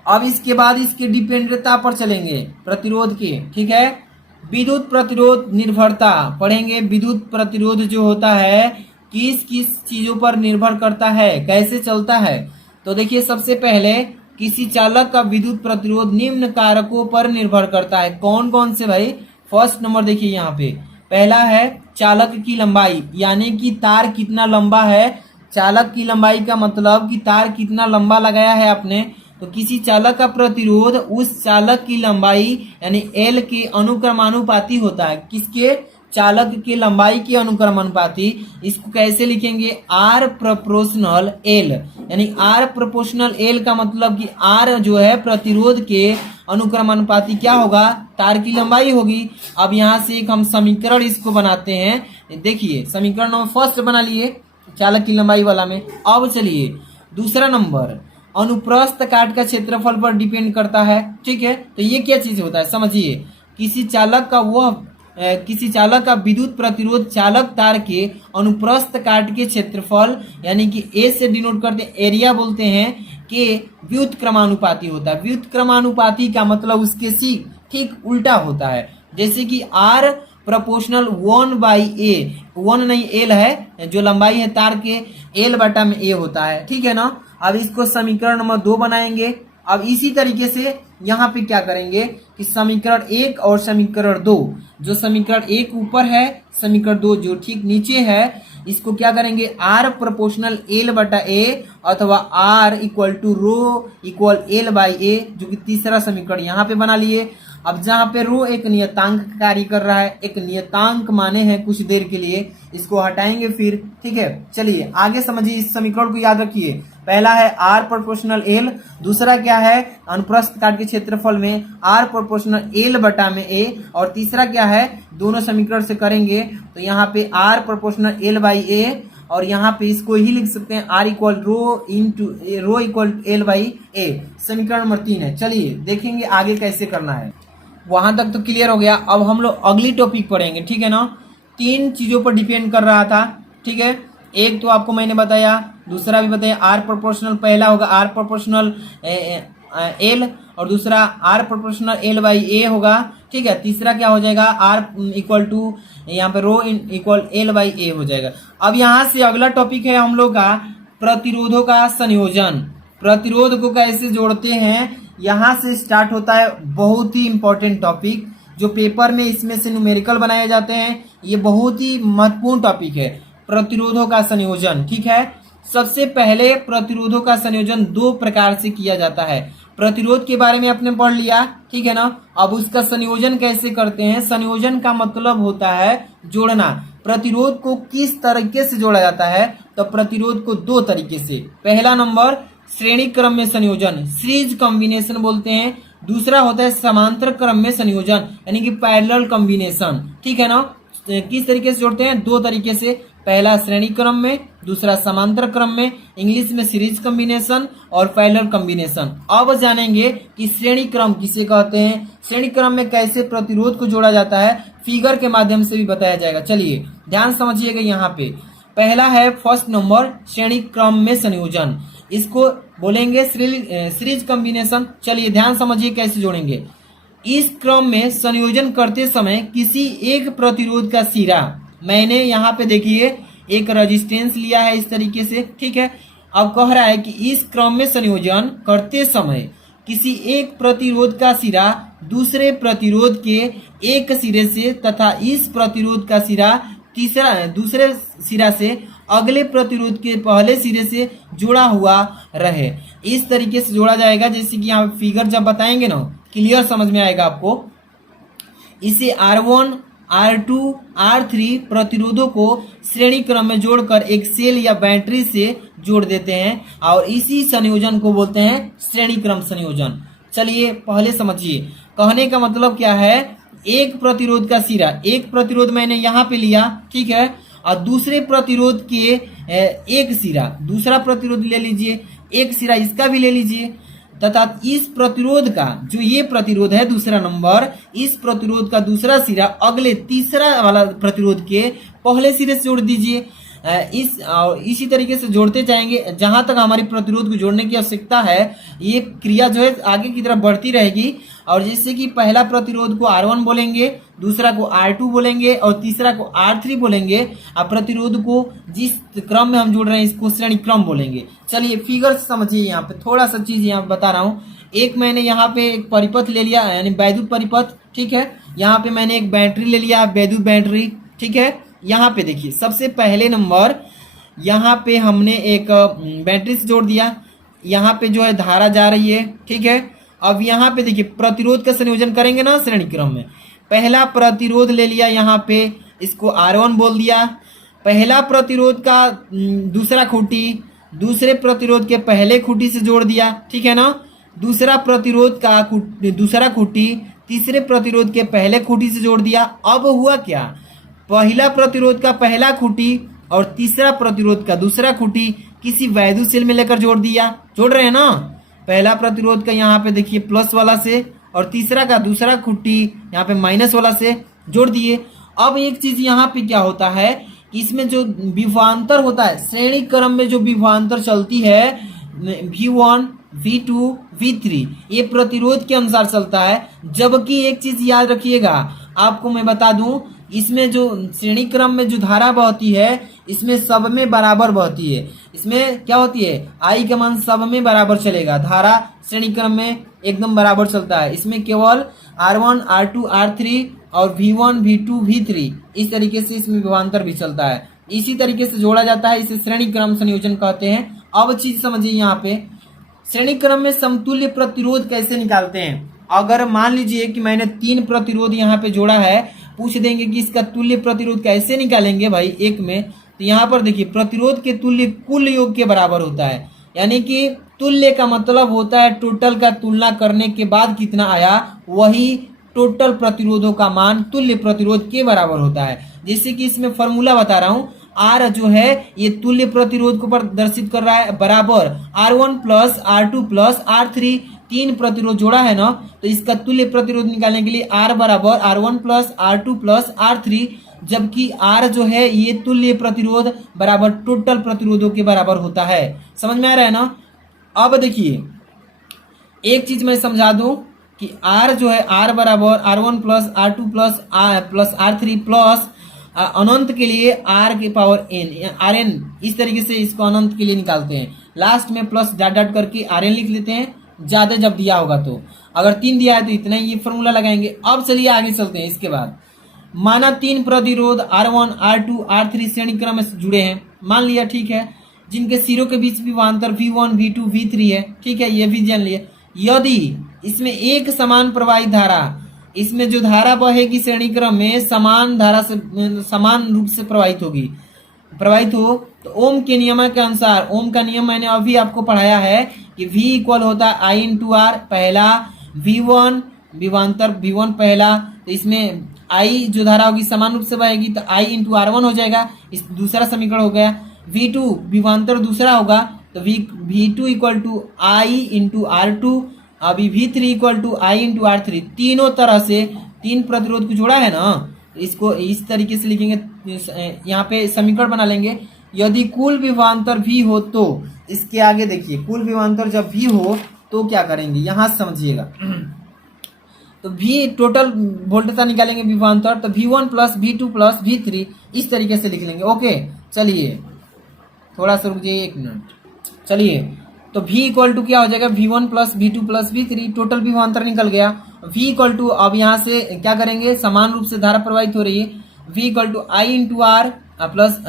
अब इसके बाद इसके डिपेंडेंटता पर चलेंगे, प्रतिरोध के। ठीक है। विद्युत प्रतिरोध निर्भरता पढ़ेंगे। विद्युत प्रतिरोध जो होता है किस किस चीजों पर निर्भर करता है, कैसे चलता है। तो देखिए सबसे पहले किसी चालक का विद्युत प्रतिरोध निम्न कारकों पर निर्भर करता है। कौन कौन से भाई? फर्स्ट नंबर देखिए यहाँ पे, पहला है चालक की लंबाई, यानी कि तार कितना लंबा है। चालक की लंबाई का मतलब कि तार कितना लंबा लगाया है आपने, तो किसी चालक का प्रतिरोध उस चालक की लंबाई यानी एल के अनुक्रमानुपाती होता है। किसके? चालक की लंबाई के अनुक्रमानुपाती। इसको कैसे लिखेंगे? आर प्रोपोर्शनल एल, यानी आर प्रोपोर्शनल एल का मतलब कि आर जो है प्रतिरोध के अनुक्रमानुपाती क्या होगा? तार की लंबाई होगी। अब यहाँ से एक हम समीकरण इसको बनाते हैं। देखिए समीकरण नंबर फर्स्ट बना लिए चालक की लंबाई वाला में। अब चलिए दूसरा नंबर, अनुप्रस्थ काट का क्षेत्रफल पर डिपेंड करता है। ठीक है, तो ये क्या चीज होता है समझिए। किसी चालक का विद्युत प्रतिरोध चालक तार के अनुप्रस्थ काट के क्षेत्रफल यानी कि ए से डिनोट करते हैं, एरिया बोलते हैं, के व्युत्क्रमानुपाती होता है। व्युत्क्रमानुपाती का मतलब उसके ठीक उल्टा होता है। जैसे कि आर प्रोपोर्शनल 1/a, 1 नहीं एल है, जो लंबाई है तार के एल बटा में ए होता है। ठीक है ना। अब इसको समीकरण नंबर 2 बनाएंगे। अब इसी तरीके से यहाँ पे क्या करेंगे कि समीकरण 1 और समीकरण 2, जो समीकरण 1 ऊपर है, समीकरण 2 जो ठीक नीचे है, इसको क्या करेंगे? आर प्रोपोर्शनल एल बटा ए अथवा R equal to rho equal L by A, जो कि तीसरा समीकरण यहाँ पे बना लिए। अब जहाँ पे रो एक नियतांक कार्य कर रहा है, एक नियतांक माने हैं कुछ देर के लिए, इसको हटाएंगे फिर। ठीक है, चलिए आगे समझिए। इस समीकरण को याद रखिए। पहला है आर प्रोपोर्शनल एल, दूसरा क्या है? अनुप्रस्थ काट के क्षेत्रफल में आर प्रोपोर्शनल एल बटा में ए, और तीसरा क्या है? दोनों समीकरण से करेंगे तो यहाँ पे R proportional L by A, और यहाँ पे इसको ही लिख सकते हैं R equal rho equal L by A. समीकरण नंबर 3 है। चलिए देखेंगे आगे कैसे करना है। वहां तक तो क्लियर हो गया। अब हम लोग अगली टॉपिक पढ़ेंगे। ठीक है ना। 3 चीजों पर डिपेंड कर रहा था। ठीक है, एक तो आपको मैंने बताया, दूसरा भी बताया आर प्रोपोर्शनल। पहला होगा आर प्रोपोर्शनल एल, और दूसरा आर प्रोपोर्शनल एल बाई ए होगा। ठीक है, तीसरा क्या हो जाएगा? आर इक्वल टू यहाँ पे रो इक्वल एल बाई ए हो जाएगा। अब यहाँ से अगला टॉपिक है हम लोग का प्रतिरोधों का संयोजन। प्रतिरोध को कैसे जोड़ते हैं, यहाँ से स्टार्ट होता है। बहुत ही इंपॉर्टेंट टॉपिक, जो पेपर में इसमें से न्यूमेरिकल बनाए जाते हैं। ये बहुत ही महत्वपूर्ण टॉपिक है, प्रतिरोधों का संयोजन। ठीक है, सबसे पहले प्रतिरोधों का संयोजन 2 प्रकार से किया जाता है। प्रतिरोध के बारे में आपने पढ़ लिया। ठीक है ना। अब उसका संयोजन कैसे करते हैं? संयोजन का मतलब होता है जोड़ना। प्रतिरोध को किस तरीके से जोड़ा जाता है? तो प्रतिरोध को 2 तरीके से। पहला नंबर श्रेणी क्रम में संयोजन, सीरीज कॉम्बिनेशन बोलते हैं। दूसरा होता है समांतर क्रम में संयोजन, यानी कि पैरेलल कॉम्बिनेशन। ठीक है ना। किस तरीके से जोड़ते हैं? 2 तरीके से। पहला श्रेणी क्रम में, दूसरा समांतर क्रम में, इंग्लिश में सीरीज कॉम्बिनेशन और पैरेलल कॉम्बिनेशन। अब जानेंगे कि श्रेणी क्रम किसे कहते हैं, श्रेणी क्रम में कैसे प्रतिरोध को जोड़ा जाता है, फिगर के माध्यम से भी बताया जाएगा। चलिए ध्यान समझिएगा। यहाँ पे पहला है फर्स्ट नंबर श्रेणी क्रम में संयोजन, इसको बोलेंगे सीरीज कॉम्बिनेशन। चलिए ध्यान समझिए कैसे जोड़ेंगे। इस क्रम में संयोजन करते समय किसी एक प्रतिरोध का सिरा, मैंने यहाँ पे देखिए एक रेजिस्टेंस लिया है इस तरीके से। ठीक है, अब कह रहा है कि इस क्रम में संयोजन करते समय किसी एक प्रतिरोध का सिरा दूसरे प्रतिरोध के एक सिरे से तथा इस प्रतिरोध का सिरा दूसरे सिरा से अगले प्रतिरोध के पहले सिरे से जुड़ा हुआ रहे। इस तरीके से जोड़ा जाएगा। जैसे कि यहाँ फिगर जब बताएंगे ना, क्लियर समझ में आएगा आपको। इसे R1, R2, R3 प्रतिरोधों को श्रेणी क्रम में जोड़कर एक सेल या बैटरी से जोड़ देते हैं, और इसी संयोजन को बोलते हैं श्रेणी क्रम संयोजन। चलिए पहले समझिए, कहने का मतलब क्या है। एक प्रतिरोध का सिरा, एक प्रतिरोध मैंने यहाँ पे लिया, ठीक है, और दूसरे प्रतिरोध के एक सिरा, दूसरा प्रतिरोध ले लीजिए, एक सिरा इसका भी ले लीजिए, तथा इस प्रतिरोध का जो ये प्रतिरोध है दूसरा नंबर, इस प्रतिरोध का दूसरा सिरा अगले तीसरा वाला प्रतिरोध के पहले सिरे से जोड़ दीजिए। इसी तरीके से जोड़ते जाएंगे जहां तक हमारी प्रतिरोध को जोड़ने की आवश्यकता है। ये क्रिया जो है आगे की तरफ बढ़ती रहेगी। और जैसे कि पहला प्रतिरोध को R1 बोलेंगे, दूसरा को R2 बोलेंगे और तीसरा को R3 बोलेंगे। अब प्रतिरोध को जिस क्रम में हम जोड़ रहे हैं इसको श्रेणी क्रम बोलेंगे। चलिए फिगर समझिए, यहाँ पे थोड़ा सा चीज यहाँ बता रहा हूँ। एक मैंने यहाँ पे एक परिपथ ले लिया, यानी वैद्युत परिपथ, ठीक है। यहाँ पे मैंने एक बैटरी ले लिया, वैद्युत बैटरी, ठीक है। यहाँ पे देखिए सबसे पहले नंबर यहाँ पे हमने एक बैटरी से जोड़ दिया। यहाँ पे जो है धारा जा रही है, ठीक है। अब यहाँ पे देखिए प्रतिरोध का संयोजन करेंगे ना श्रेणी क्रम में। पहला प्रतिरोध ले लिया यहाँ पे, इसको R1 बोल दिया। पहला प्रतिरोध का दूसरा खूंटी दूसरे प्रतिरोध के पहले खूंटी से जोड़ दिया, ठीक है ना। दूसरा प्रतिरोध का दूसरा खूंटी तीसरे प्रतिरोध के पहले खूंटी से जोड़ दिया। अब हुआ क्या, पहला प्रतिरोध का पहला खूंटी और तीसरा प्रतिरोध का दूसरा खूंटी किसी वैद्युत सेल में लेकर जोड़ दिया। जोड़ रहे हैं ना, पहला प्रतिरोध का यहाँ पे देखिए प्लस वाला से और तीसरा का दूसरा खूंटी यहाँ पे माइनस वाला से जोड़ दिए। अब एक चीज यहाँ पे क्या होता है, इसमें जो विभवांतर होता है श्रेणी क्रम में जो विभवांतर चलती है V1 V2 V3 ये प्रतिरोध के अनुसार चलता है। जबकि एक चीज याद रखिएगा, आपको मैं बता दूं, इसमें जो श्रेणी क्रम में जो धारा बहती है इसमें सब में बराबर बहती है। इसमें क्या होती है, I का मान सब में बराबर चलेगा, धारा श्रेणी क्रम में एकदम बराबर चलता है। इसमें केवल R1 R2 R3 और V1 V2 V3 इस तरीके से इसमें विभवांतर भी चलता है। इसी तरीके से जोड़ा जाता है, इसे श्रेणी क्रम संयोजन कहते हैं। अब चीज समझिए, यहाँ पे श्रेणी क्रम में समतुल्य प्रतिरोध कैसे निकालते हैं। अगर मान लीजिए कि मैंने 3 प्रतिरोध यहाँ पे जोड़ा है, पूछ देंगे कि इसका तुल्य प्रतिरोध कैसे निकालेंगे भाई एक में, तो यहाँ पर देखिए प्रतिरोध के तुल्य कुल योग के बराबर होता है। यानी कि तुल्य का मतलब होता है टोटल का तुलना करने के बाद कितना आया, वही टोटल प्रतिरोधों का मान तुल्य प्रतिरोध के बराबर होता है। जैसे कि इसमें फॉर्मूला बता रहा हूं, R जो है ये तुल्य प्रतिरोध को प्रदर्शित कर रहा है, बराबर R1 plus R2 plus R3 तीन प्रतिरोध जोड़ा है ना, तो इसका तुल्य प्रतिरोध निकालने के लिए R बराबर R1 plus R2 plus R3, जबकि R जो है ये तुल्य प्रतिरोध बराबर टोटल प्रतिरोधों के बराबर होता है। समझ में आ रहा है ना। अब देखिए एक चीज मैं समझा दूं कि R जो है R बराबर R1 plus R2 plus R3 plus अनंत के लिए R के पावर n Rn, इस तरीके से इसको अनंत के लिए निकालते हैं। लास्ट में प्लस डॉट डॉट करके Rn लिख लेते हैं, ज्यादा जब दिया होगा तो। अगर 3 दिया है तो इतना ही ये फॉर्मूला लगाएंगे। अब चलिए आगे चलते हैं। इसके बाद माना 3 प्रतिरोध R1 R2 R3 श्रेणी क्रम में जुड़े हैं, मान लिया, ठीक है, जिनके सिरों के बीच विभवांतर V1 V2 V3 है, ठीक है, ये भी जान लिए। यदि इसमें एक समान प्रवाहित धारा, इसमें जो धारा बहेगी श्रेणी क्रम में समान धारा से समान रूप से प्रवाहित हो तो ओम के नियम के अनुसार, ओम का नियम मैंने अभी आपको पढ़ाया है कि V इक्वल होता है I इंटू R। पहला V1 विभवांतर V1 पहला, तो इसमें I जो धारा होगी समान रूप से बहेगी तो I इंटू R1 हो जाएगा, इस दूसरा समीकरण हो गया। V2 विभवांतर दूसरा होगा तो V2 equal to I into R2, अभी V3 equal to I into R3। तीनों तरह से 3 प्रतिरोध को जोड़ा है ना, इसको इस तरीके से लिखेंगे, यहाँ पे समीकरण बना लेंगे। यदि कुल विभवांतर V हो तो इसके आगे देखिए, कुल विभवांतर जब V हो तो क्या करेंगे, यहाँ समझिएगा। तो V टोटल वोल्टेज निकालेंगे विभवांतर, तो V1 plus V2 plus V3 इस तरीके से लिख लेंगे। ओके, चलिए थोड़ा सा रुक जाइए 1 मिनट। चलिए तो V इक्वल टू क्या हो जाएगा, V1 plus V2 plus V3, total विभवांतर निकल गया। V इक्वल टू, अब यहाँ से क्या करेंगे, समान रूप से धारा प्रवाहित हो रही है। V equal to I into R plus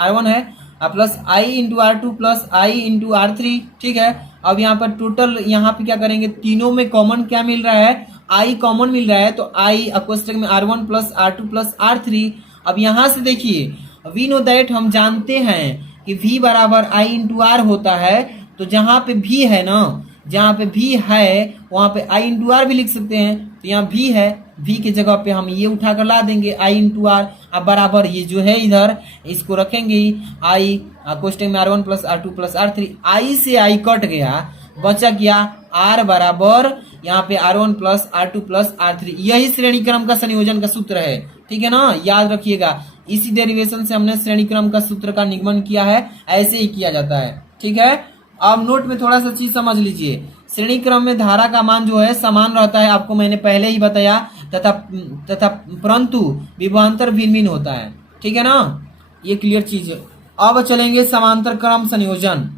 R1 है plus I into R2 plus I into R3, ठीक है। अब यहाँ पर टोटल, यहाँ पे क्या करेंगे, तीनों में कॉमन क्या मिल रहा है, I कॉमन मिल रहा है, तो I अकोष्टक में R1 plus R2 plus R3। अब यहाँ से देखिए वी नो दैट, हम जानते हैं कि V बराबर I इंटू R होता है, तो जहां पे V है ना, जहां पे V है वहां पे I इंटू R भी लिख सकते हैं। तो यहाँ V है, V की जगह पे हम ये उठाकर ला देंगे I इंटू R। अब बराबर ये जो है इधर इसको रखेंगे I कोष्टक में R1 plus R2 plus R3, I से I कट गया, बचा क्या R बराबर यहाँ पे R1 plus R2 plus R3। यही श्रेणी क्रम का संयोजन का सूत्र है, ठीक है ना, याद रखिएगा। इसी डेरिवेशन से हमने श्रेणी क्रम का सूत्र का निगमन किया है, ऐसे ही किया जाता है, ठीक है। अब नोट में थोड़ा सा चीज समझ लीजिए, श्रेणी क्रम में धारा का मान जो है समान रहता है, आपको मैंने पहले ही बताया, तथा परंतु विभवांतर भिन्न भिन्न होता है, ठीक है ना, ये क्लियर चीज है। अब चलेंगे समांतर क्रम संयोजन।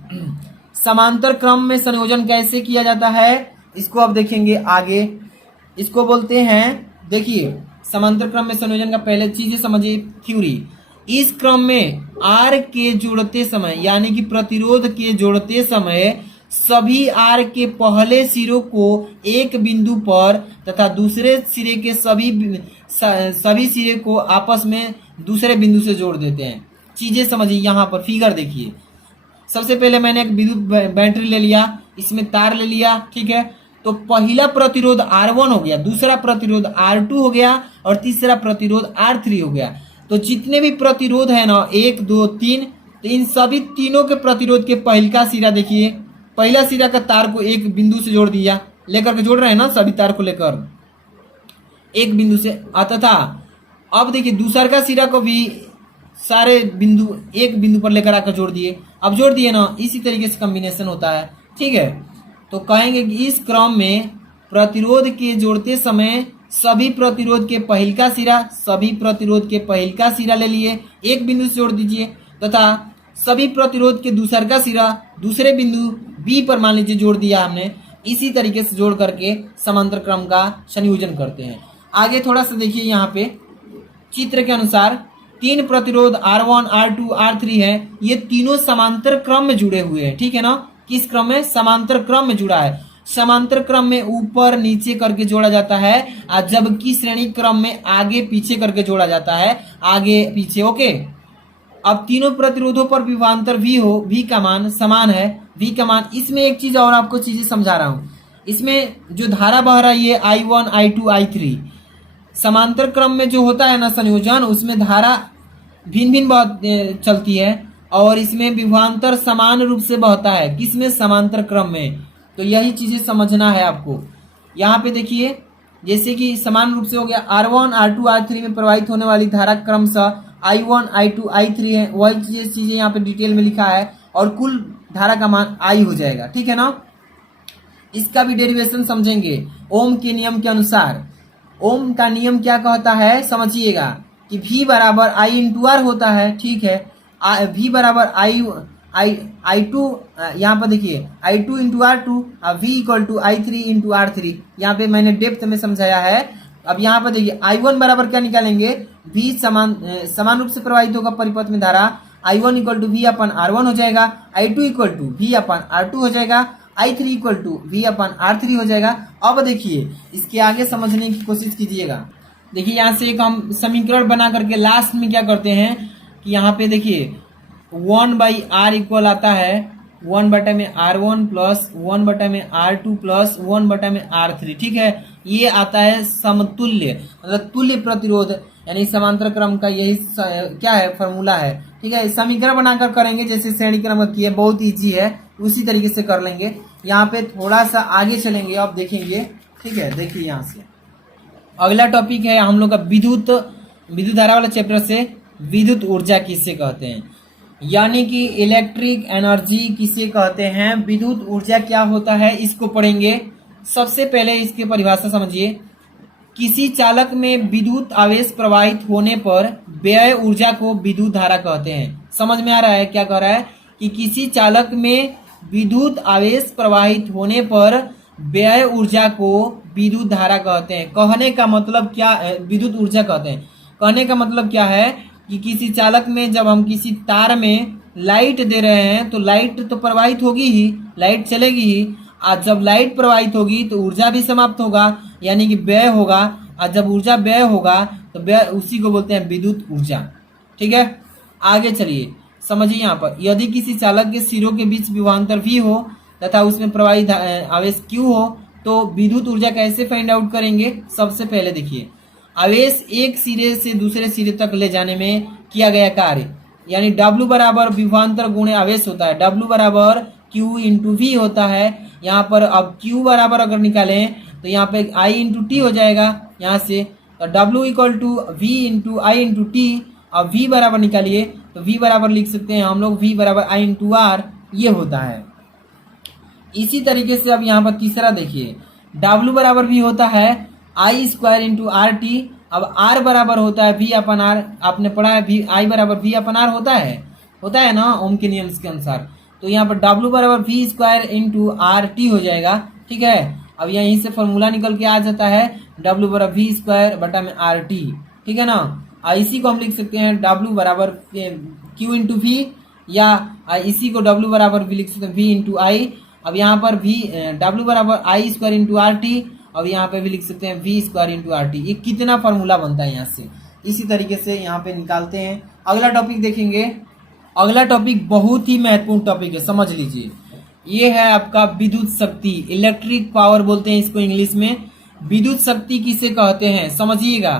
समांतर क्रम में संयोजन कैसे किया जाता है इसको अब देखेंगे आगे। इसको बोलते हैं, देखिए समांतर क्रम में संयोजन का पहले चीजें समझिए, थ्योरी। इस क्रम में R के जोड़ते समय, यानी कि प्रतिरोध के जोड़ते समय सभी आर के पहले सिरों को एक बिंदु पर तथा दूसरे सिरे के सभी सिरे को आपस में दूसरे बिंदु से जोड़ देते हैं। चीजें समझिए, यहाँ पर फिगर देखिए। सबसे पहले मैंने एक विद्युत बैटरी ले लिया, इसमें तार ले लिया, ठीक है। तो पहला प्रतिरोध R1 हो गया, दूसरा प्रतिरोध R2 हो गया और तीसरा प्रतिरोध R3 हो गया। तो जितने भी प्रतिरोध है ना, 1 2 3, तो इन सभी तीनों के प्रतिरोध के पहला सिरा देखिए, पहला सिरा का तार को एक बिंदु से जोड़ दिया, लेकर के जोड़ रहे हैं ना सभी तार को लेकर एक बिंदु से आता था। अब देखिए दूसरा का सिरा को भी सारे बिंदु एक बिंदु पर लेकर आकर जोड़ दिए। अब जोड़ दिए ना, इसी तरीके से कॉम्बिनेशन होता है, ठीक है। तो कहेंगे कि इस क्रम में प्रतिरोध के जोड़ते समय सभी प्रतिरोध के पहिलका सिरा सभी प्रतिरोध के पहिलका सिरा ले लिए, एक बिंदु से जोड़ दीजिए, तथा सभी प्रतिरोध के दूसर का सिरा दूसरे बिंदु बी पर मान लीजिए जोड़ दिया हमने। इसी तरीके से जोड़ करके समांतर क्रम का संयोजन करते हैं। आगे थोड़ा सा देखिए, यहाँ पे चित्र के अनुसार 3 प्रतिरोध R1 R2 R3 है, ये तीनों समांतर क्रम में जुड़े हुए हैं, ठीक है ना। किस क्रम में? समांतर क्रम में जुड़ा है। समांतर क्रम में ऊपर नीचे करके जोड़ा जाता है, और जबकि श्रेणी क्रम में आगे पीछे करके जोड़ा जाता है, आगे पीछे, ओके। अब तीनों प्रतिरोधों पर विभवांतर V का मान समान है, V का मान। इसमें एक चीज और आपको चीजें समझा रहा हूं, इसमें जो धारा बह रही है I1 I2 I3, समांतर क्रम में जो होता है ना संयोजन, उसमें धारा भिन्न भिन्न चलती है और इसमें विभवांतर समान रूप से बहता है। किसमें? समांतर क्रम में। तो यही चीजें समझना है आपको। यहाँ पे देखिए, जैसे कि समान रूप से हो गया R1 R2 R3 में प्रवाहित होने वाली धारा क्रमशः I1 I2 I3 है, वही चीजें यहाँ पे डिटेल में लिखा है, और कुल धारा का मान I हो जाएगा, ठीक है ना। इसका भी डेरिवेशन समझेंगे ओम के नियम के अनुसार। ओम का नियम क्या कहता है समझिएगा कि V बराबर I इंटू आर होता है, ठीक है। V बराबर I2, यहाँ पर देखिए I2 into R2, V equal to I3 into R3। यहाँ पे मैंने डेप्थ में समझाया है। अब यहाँ पर देखिए I1 बराबर क्या निकालेंगे? V समान रूप से प्रवाहित होगा परिपथ में धारा, I1 equal to V upon R1 हो जाएगा, I2 equal to V upon R2 हो जाएगा, I3 equal to V upon R3 हो जाएगा। अब देखिए इसके आगे समझने की कोशिश कीजिएगा। देखिए यहाँ से एक हम समीकरण बना करके लास्ट में क्या करते हैं कि यहाँ पे देखिए 1/r इक्वल आता है 1/r1 plus 1/r2 plus 1/r3, ठीक है। ये आता है समतुल्य, मतलब तुल्य प्रतिरोध, यानी समांतर क्रम का यही क्या है फॉर्मूला है, ठीक है। समीकरण बनाकर करेंगे जैसे श्रेणी क्रम की है, बहुत ईजी है, उसी तरीके से कर लेंगे। यहाँ पे थोड़ा सा आगे चलेंगे, आप देखेंगे, ठीक है। देखिए यहाँ से अगला टॉपिक है हम लोग का विद्युत धारा वाला चैप्टर से विद्युत ऊर्जा किसे कहते हैं, यानी कि इलेक्ट्रिक एनर्जी किसे कहते हैं, विद्युत ऊर्जा क्या होता है, इसको पढ़ेंगे। सबसे पहले इसकी परिभाषा समझिए। किसी चालक में विद्युत आवेश प्रवाहित होने पर व्यय ऊर्जा को विद्युत धारा कहते हैं। समझ में आ रहा है क्या कह रहा है कि किसी चालक में विद्युत आवेश प्रवाहित होने पर व्यय ऊर्जा को विद्युत धारा कहते हैं। कहने का मतलब क्या, विद्युत ऊर्जा कहते हैं। कहने का मतलब क्या है कि किसी चालक में जब हम किसी तार में लाइट दे रहे हैं तो लाइट तो प्रवाहित होगी ही, लाइट चलेगी ही, और जब लाइट प्रवाहित होगी तो ऊर्जा भी समाप्त होगा, यानी कि व्यय होगा, और जब ऊर्जा व्यय होगा तो व्यय उसी को बोलते हैं विद्युत ऊर्जा, ठीक है। आगे चलिए समझिए। यहाँ पर यदि किसी चालक के सिरों के बीच विभवांतर V हो तथा उसमें प्रवाहित आवेश Q हो तो विद्युत ऊर्जा कैसे फाइंड आउट करेंगे। सबसे पहले देखिए, आवेश एक सिरे से दूसरे सिरे तक ले जाने में किया गया कार्य, यानी W बराबर विभवांतर गुणे आवेश होता है, W बराबर Q इंटू V होता है। यहाँ पर अब Q बराबर अगर निकालें तो यहाँ पे I इंटू टी हो जाएगा, यहाँ से तो W equal to V into I into T. अब V बराबर निकालिए तो V बराबर लिख सकते हैं हम लोग V बराबर I इंटू आर, ये होता है। इसी तरीके से अब यहाँ पर तीसरा देखिए, W बराबर भी होता है I square into R T. अब R बराबर होता है V अपन आर, आपने पढ़ा है I बराबर V अपन आर होता है ना ओम के नियम के अनुसार। तो यहाँ पर W बराबर V square into R T हो जाएगा, ठीक है। अब यहीं से फॉर्मूला निकल के आ जाता है W बराबर V स्क्वायर बटा में आर टी, ठीक है ना। इसी को हम लिख सकते हैं W बराबर Q इंटू V, या इसी को W बराबर भी लिख सकते हैं V इंटू I, अब यहाँ पर V W बराबर आई स्क्वायर इंटू आर टी, अब यहाँ पे भी लिख सकते हैं V square into R T. ये कितना फॉर्मूला बनता है यहाँ से, इसी तरीके से यहाँ पे निकालते हैं। अगला टॉपिक देखेंगे। अगला टॉपिक बहुत ही महत्वपूर्ण टॉपिक है, समझ लीजिए। ये है आपका विद्युत शक्ति, इलेक्ट्रिक पावर बोलते हैं इसको इंग्लिश में। विद्युत शक्ति किसे कहते हैं समझिएगा,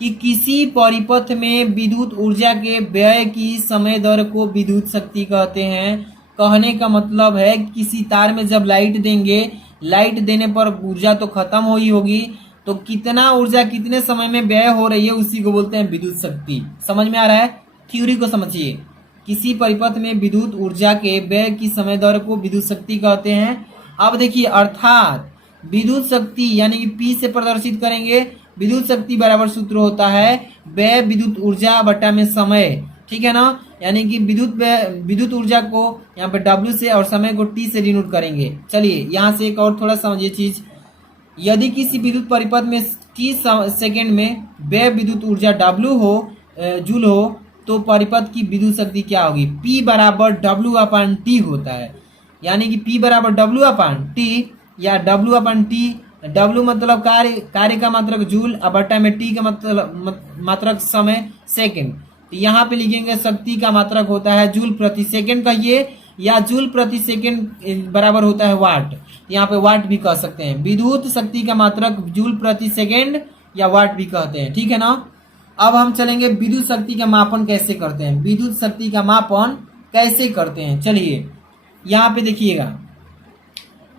कि किसी परिपथ में विद्युत ऊर्जा के व्यय की समय दर को विद्युत शक्ति कहते हैं। कहने का मतलब है किसी तार में जब लाइट देंगे, लाइट देने पर ऊर्जा तो खत्म हो ही होगी, तो कितना ऊर्जा कितने समय में व्यय हो रही है उसी को बोलते हैं विद्युत शक्ति। समझ में आ रहा है? थ्योरी को समझिए। किसी परिपथ में विद्युत ऊर्जा के व्यय की समय दर को विद्युत शक्ति कहते हैं। अब देखिए, अर्थात विद्युत शक्ति यानी कि P से प्रदर्शित करेंगे। विद्युत शक्ति बराबर सूत्र होता है व्यय विद्युत ऊर्जा बटा में समय, ठीक है ना। यानी कि विद्युत ऊर्जा को यहाँ पे W से और समय को T से डिनोट करेंगे। चलिए यहाँ से एक और थोड़ा समझिए चीज। यदि किसी विद्युत परिपथ में T सेकेंड में व्यय विद्युत ऊर्जा W हो जूल हो, तो परिपथ की विद्युत शक्ति क्या होगी? P बराबर W/T होता है। यानी कि P बराबर W/T या W/T। W मतलब कार्य का मात्रक जूल, अब बटा में T का मतलब मात्रक समय सेकंड। तो यहाँ पे लिखेंगे शक्ति का मात्रक होता है जूल प्रति सेकंड कहिए, या जूल प्रति सेकंड बराबर होता है वाट। यहाँ पे वाट भी कह सकते हैं। विद्युत शक्ति का मात्रक जूल प्रति सेकंड या वाट भी कहते हैं, ठीक है ना। अब हम चलेंगे विद्युत शक्ति का मापन कैसे करते हैं। विद्युत शक्ति का मापन कैसे करते हैं, चलिए यहाँ पे देखिएगा।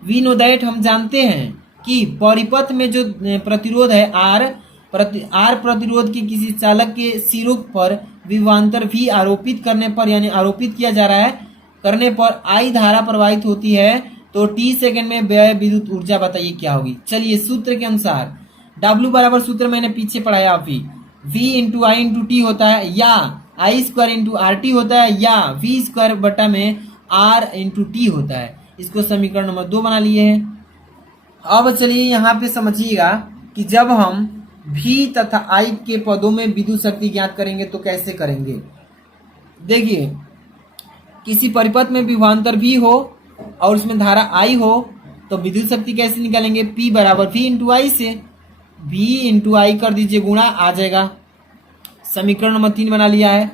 वी नो दैट, हम जानते हैं कि परिपथ में जो प्रतिरोध है आर प्रतिरोध के किसी चालक के सिरों पर विभवांतर भी आरोपित करने पर, यानी आरोपित किया जा रहा है, करने पर आई धारा प्रवाहित होती है, तो T सेकंड में व्यय विद्युत ऊर्जा बताइए क्या होगी। चलिए सूत्र के अनुसार W बराबर सूत्र मैंने पीछे पढ़ाया अभी, V इंटू आई इंटू टी होता है, या आई स्क्वायर इंटू आर टी होता है, या V स्क्वायर बटा में R इंटू टी होता है। इसको समीकरण नंबर 2 बना लिए हैं। अब चलिए यहाँ पे समझिएगा कि जब हम V तथा I के पदों में विद्युत शक्ति ज्ञात करेंगे तो कैसे करेंगे। देखिए, किसी परिपथ में विभवांतर V हो और उसमें धारा I हो, तो विद्युत शक्ति कैसे निकालेंगे? P बराबर V इंटू आई से, V इंटू आई कर दीजिए, गुणा आ जाएगा। समीकरण नंबर 3 बना लिया है।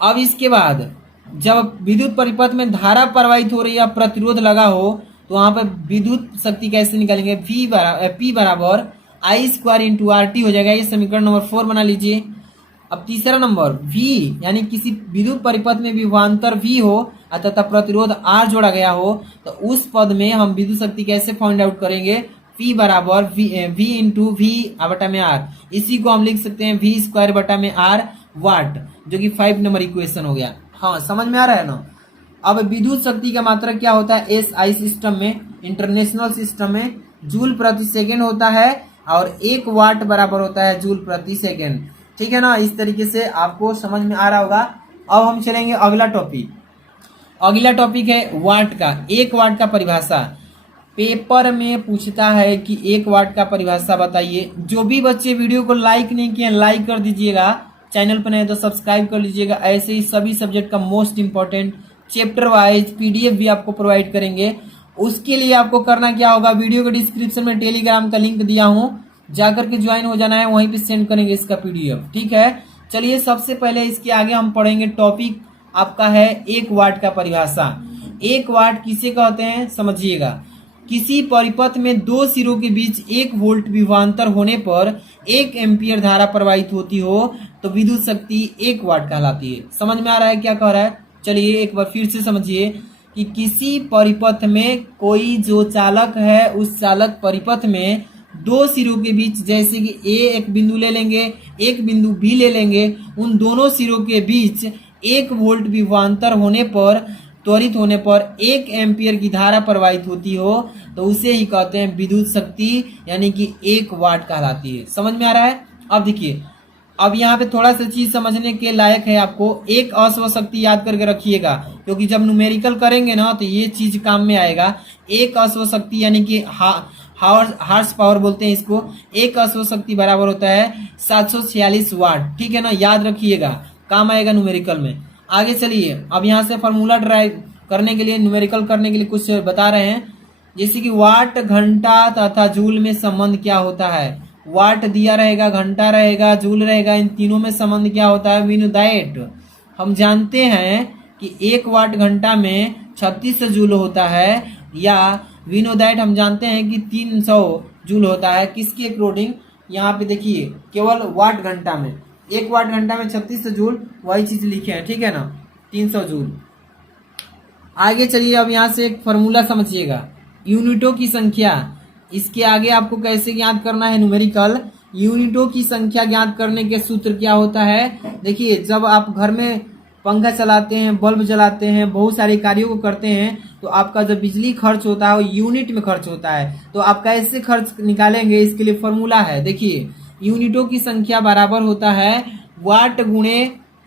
अब इसके बाद जब विद्युत परिपथ में धारा प्रवाहित हो रही है, प्रतिरोध लगा हो, तो वहां पर विद्युत शक्ति कैसे निकालेंगे? P बराबर आई स्क्वायर इंटू आर टी हो जाएगा। ये समीकरण नंबर 4 बना लीजिए। अब तीसरा नंबर V, यानी किसी विद्युत परिपथ में विभवांतर V हो तथा प्रतिरोध R जोड़ा गया हो, तो उस पद में हम विद्युत शक्ति कैसे फाइंड आउट करेंगे? P बराबर V इंटू V बटा में R। इसी को हम लिख सकते हैं V स्क्वायर बटा में R वाट, जो कि 5 नंबर इक्वेशन हो गया। हाँ, समझ में आ रहा है ना। अब विद्युत शक्ति का मात्रक क्या होता है? SI सिस्टम में, इंटरनेशनल सिस्टम में जूल प्रति सेकेंड होता है, और 1 वाट बराबर होता है जूल प्रति सेकेंड, ठीक है ना। इस तरीके से आपको समझ में आ रहा होगा। अब हम चलेंगे अगला टॉपिक। अगला टॉपिक है वाट का। 1 वाट का परिभाषा पेपर में पूछता है कि 1 वाट का परिभाषा बताइए। जो भी बच्चे वीडियो को लाइक नहीं किए, लाइक कर दीजिएगा। चैनल पर नए तो सब्सक्राइब कर लीजिएगा। ऐसे ही सभी सब्जेक्ट का most important chapter wise PDF भी आपको प्रोवाइड करेंगे। उसके लिए आपको करना क्या होगा? वीडियो के डिस्क्रिप्शन में टेलीग्राम का लिंक दिया हूं, जाकर के ज्वाइन हो जाना है, वहीं पे सेंड करेंगे इसका PDF, ठीक है। चलिए सबसे पहले इसके आगे हम पढ़ेंगे टॉपिक आपका है 1 वाट का परिभाषा। 1 वाट किसे कहते हैं समझिएगा। किसी परिपथ में 2 सिरों के बीच 1 वोल्ट विभवांतर होने पर 1 एम्पियर धारा प्रवाहित होती हो, तो विद्युत शक्ति 1 वाट कहलाती है। समझ में आ रहा है क्या कह रहा है? चलिए एक बार फिर से समझिए कि किसी परिपथ में कोई जो चालक है, उस चालक परिपथ में 2 सिरों के बीच, जैसे कि A एक बिंदु ले लेंगे, एक बिंदु B ले लेंगे, उन दोनों सिरों के बीच 1 वोल्ट विभवांतर होने पर, त्वरित होने पर 1 एम्पियर की धारा प्रवाहित होती हो, तो उसे ही कहते हैं विद्युत शक्ति, यानी कि 1 वाट कहलाती है। समझ में आ रहा है? अब देखिए, अब यहाँ पे थोड़ा सा चीज समझने के लायक है। आपको एक अश्व शक्ति याद करके रखिएगा, क्योंकि जब न्यूमेरिकल करेंगे ना तो ये चीज काम में आएगा। एक अश्व शक्ति यानी कि हार्स पावर बोलते हैं इसको। एक अश्व शक्ति बराबर होता है 746 वाट, ठीक है ना। याद रखिएगा, काम आएगा न्यूमेरिकल में। आगे चलिए, अब यहाँ से फॉर्मूला करने के लिए, न्यूमेरिकल करने के लिए कुछ बता रहे हैं। जैसे कि वाट, घंटा तथा जूल में संबंध क्या होता है। वाट दिया रहेगा, घंटा रहेगा, जूल रहेगा, इन तीनों में संबंध क्या होता है। वी नो दैट, हम जानते हैं कि 1 वाट घंटा में 36 जूल होता है, या वी नो दैट हम जानते हैं कि 300 जूल होता है। किसके अकॉर्डिंग, यहाँ पे देखिए केवल वाट घंटा में, 1 वाट घंटा में 36 जूल, वही चीज लिखे हैं, ठीक है ना, 300 जूल। आगे चलिए, अब यहाँ से एक फॉर्मूला समझिएगा, यूनिटों की संख्या। इसके आगे आपको कैसे ज्ञात करना है, न्यूमेरिकल यूनिटों की संख्या ज्ञात करने के सूत्र क्या होता है। देखिए, जब आप घर में पंखा चलाते हैं, बल्ब जलाते हैं, बहुत सारे कार्यों को करते हैं, तो आपका जो बिजली खर्च होता है वो यूनिट में खर्च होता है। तो आप कैसे खर्च निकालेंगे, इसके लिए फॉर्मूला है। देखिए, यूनिटों की संख्या बराबर होता है वाट गुणे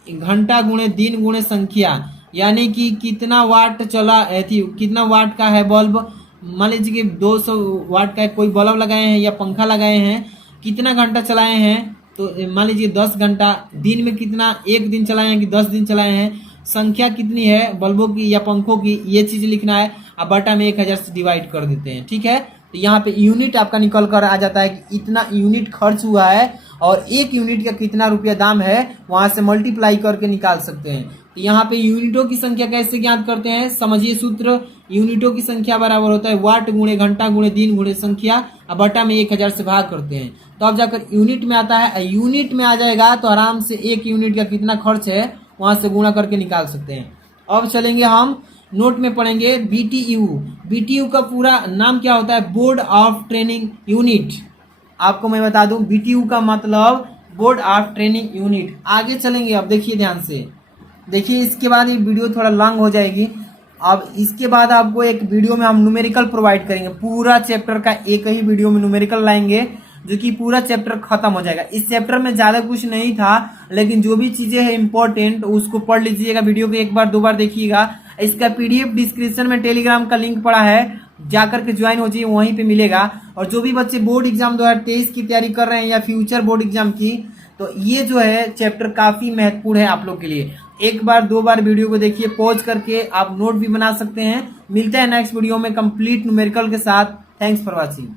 घंटा गुणे दिन गुणे संख्या, यानी कि कितना वाट चला, कितना वाट का है बल्ब, मान लीजिए कि 200 वाट का कोई बल्ब लगाए हैं या पंखा लगाए हैं, कितना घंटा चलाए हैं, तो मान लीजिए 10 घंटा। दिन में कितना, 1 दिन चलाए हैं कि 10 दिन चलाए हैं, संख्या कितनी है बल्बों की या पंखों की, ये चीज लिखना है। अब बटा में 1000 से डिवाइड कर देते हैं, ठीक है। तो यहाँ पे यूनिट आपका निकल कर आ जाता है कि इतना यूनिट खर्च हुआ है, और 1 यूनिट का कितना रुपया दाम है, वहां से मल्टीप्लाई करके निकाल सकते हैं। तो यहाँ पे यूनिटों की संख्या कैसे ज्ञात करते हैं, समझिए सूत्र। यूनिटों की संख्या बराबर होता है वाट गुणे घंटा गुणे दिन गुणे संख्या, अब बटा में 1000 से भाग करते हैं, तो अब जाकर यूनिट में आता है। यूनिट में आ जाएगा तो आराम से 1 यूनिट का कितना खर्च है वहां से गुणा करके निकाल सकते हैं। अब चलेंगे, हम नोट में पढ़ेंगे बीटीयू। बीटीयू का पूरा नाम क्या होता है, बोर्ड ऑफ ट्रेनिंग यूनिट। आपको मैं बता दूं, बीटीयू का मतलब बोर्ड ऑफ ट्रेनिंग यूनिट। आगे चलेंगे, अब देखिए ध्यान से, देखिए इसके बाद ये वीडियो थोड़ा लॉन्ग हो जाएगी। अब इसके बाद आपको एक वीडियो में हम न्यूमेरिकल प्रोवाइड करेंगे, पूरा चैप्टर का एक ही वीडियो में न्यूमेरिकल लाएंगे, जो कि पूरा चैप्टर खत्म हो जाएगा। इस चैप्टर में ज्यादा कुछ नहीं था, लेकिन जो भी चीजें हैं इंपॉर्टेंट उसको पढ़ लीजिएगा, वीडियो को 1 बार 2 बार देखिएगा। इसका पीडीएफ डिस्क्रिप्शन में टेलीग्राम का लिंक पड़ा है, जाकर के ज्वाइन हो जाइए, वहीं पे मिलेगा। और जो भी बच्चे बोर्ड एग्जाम 2023 की तैयारी कर रहे हैं या फ्यूचर बोर्ड एग्जाम की, तो ये जो है चैप्टर काफी महत्वपूर्ण है आप लोग के लिए। 1 बार 2 बार वीडियो को देखिए, पॉज करके आप नोट भी बना सकते हैं। मिलते हैं नेक्स्ट वीडियो में कंप्लीट न्यूमेरिकल के साथ। Thanks for watching.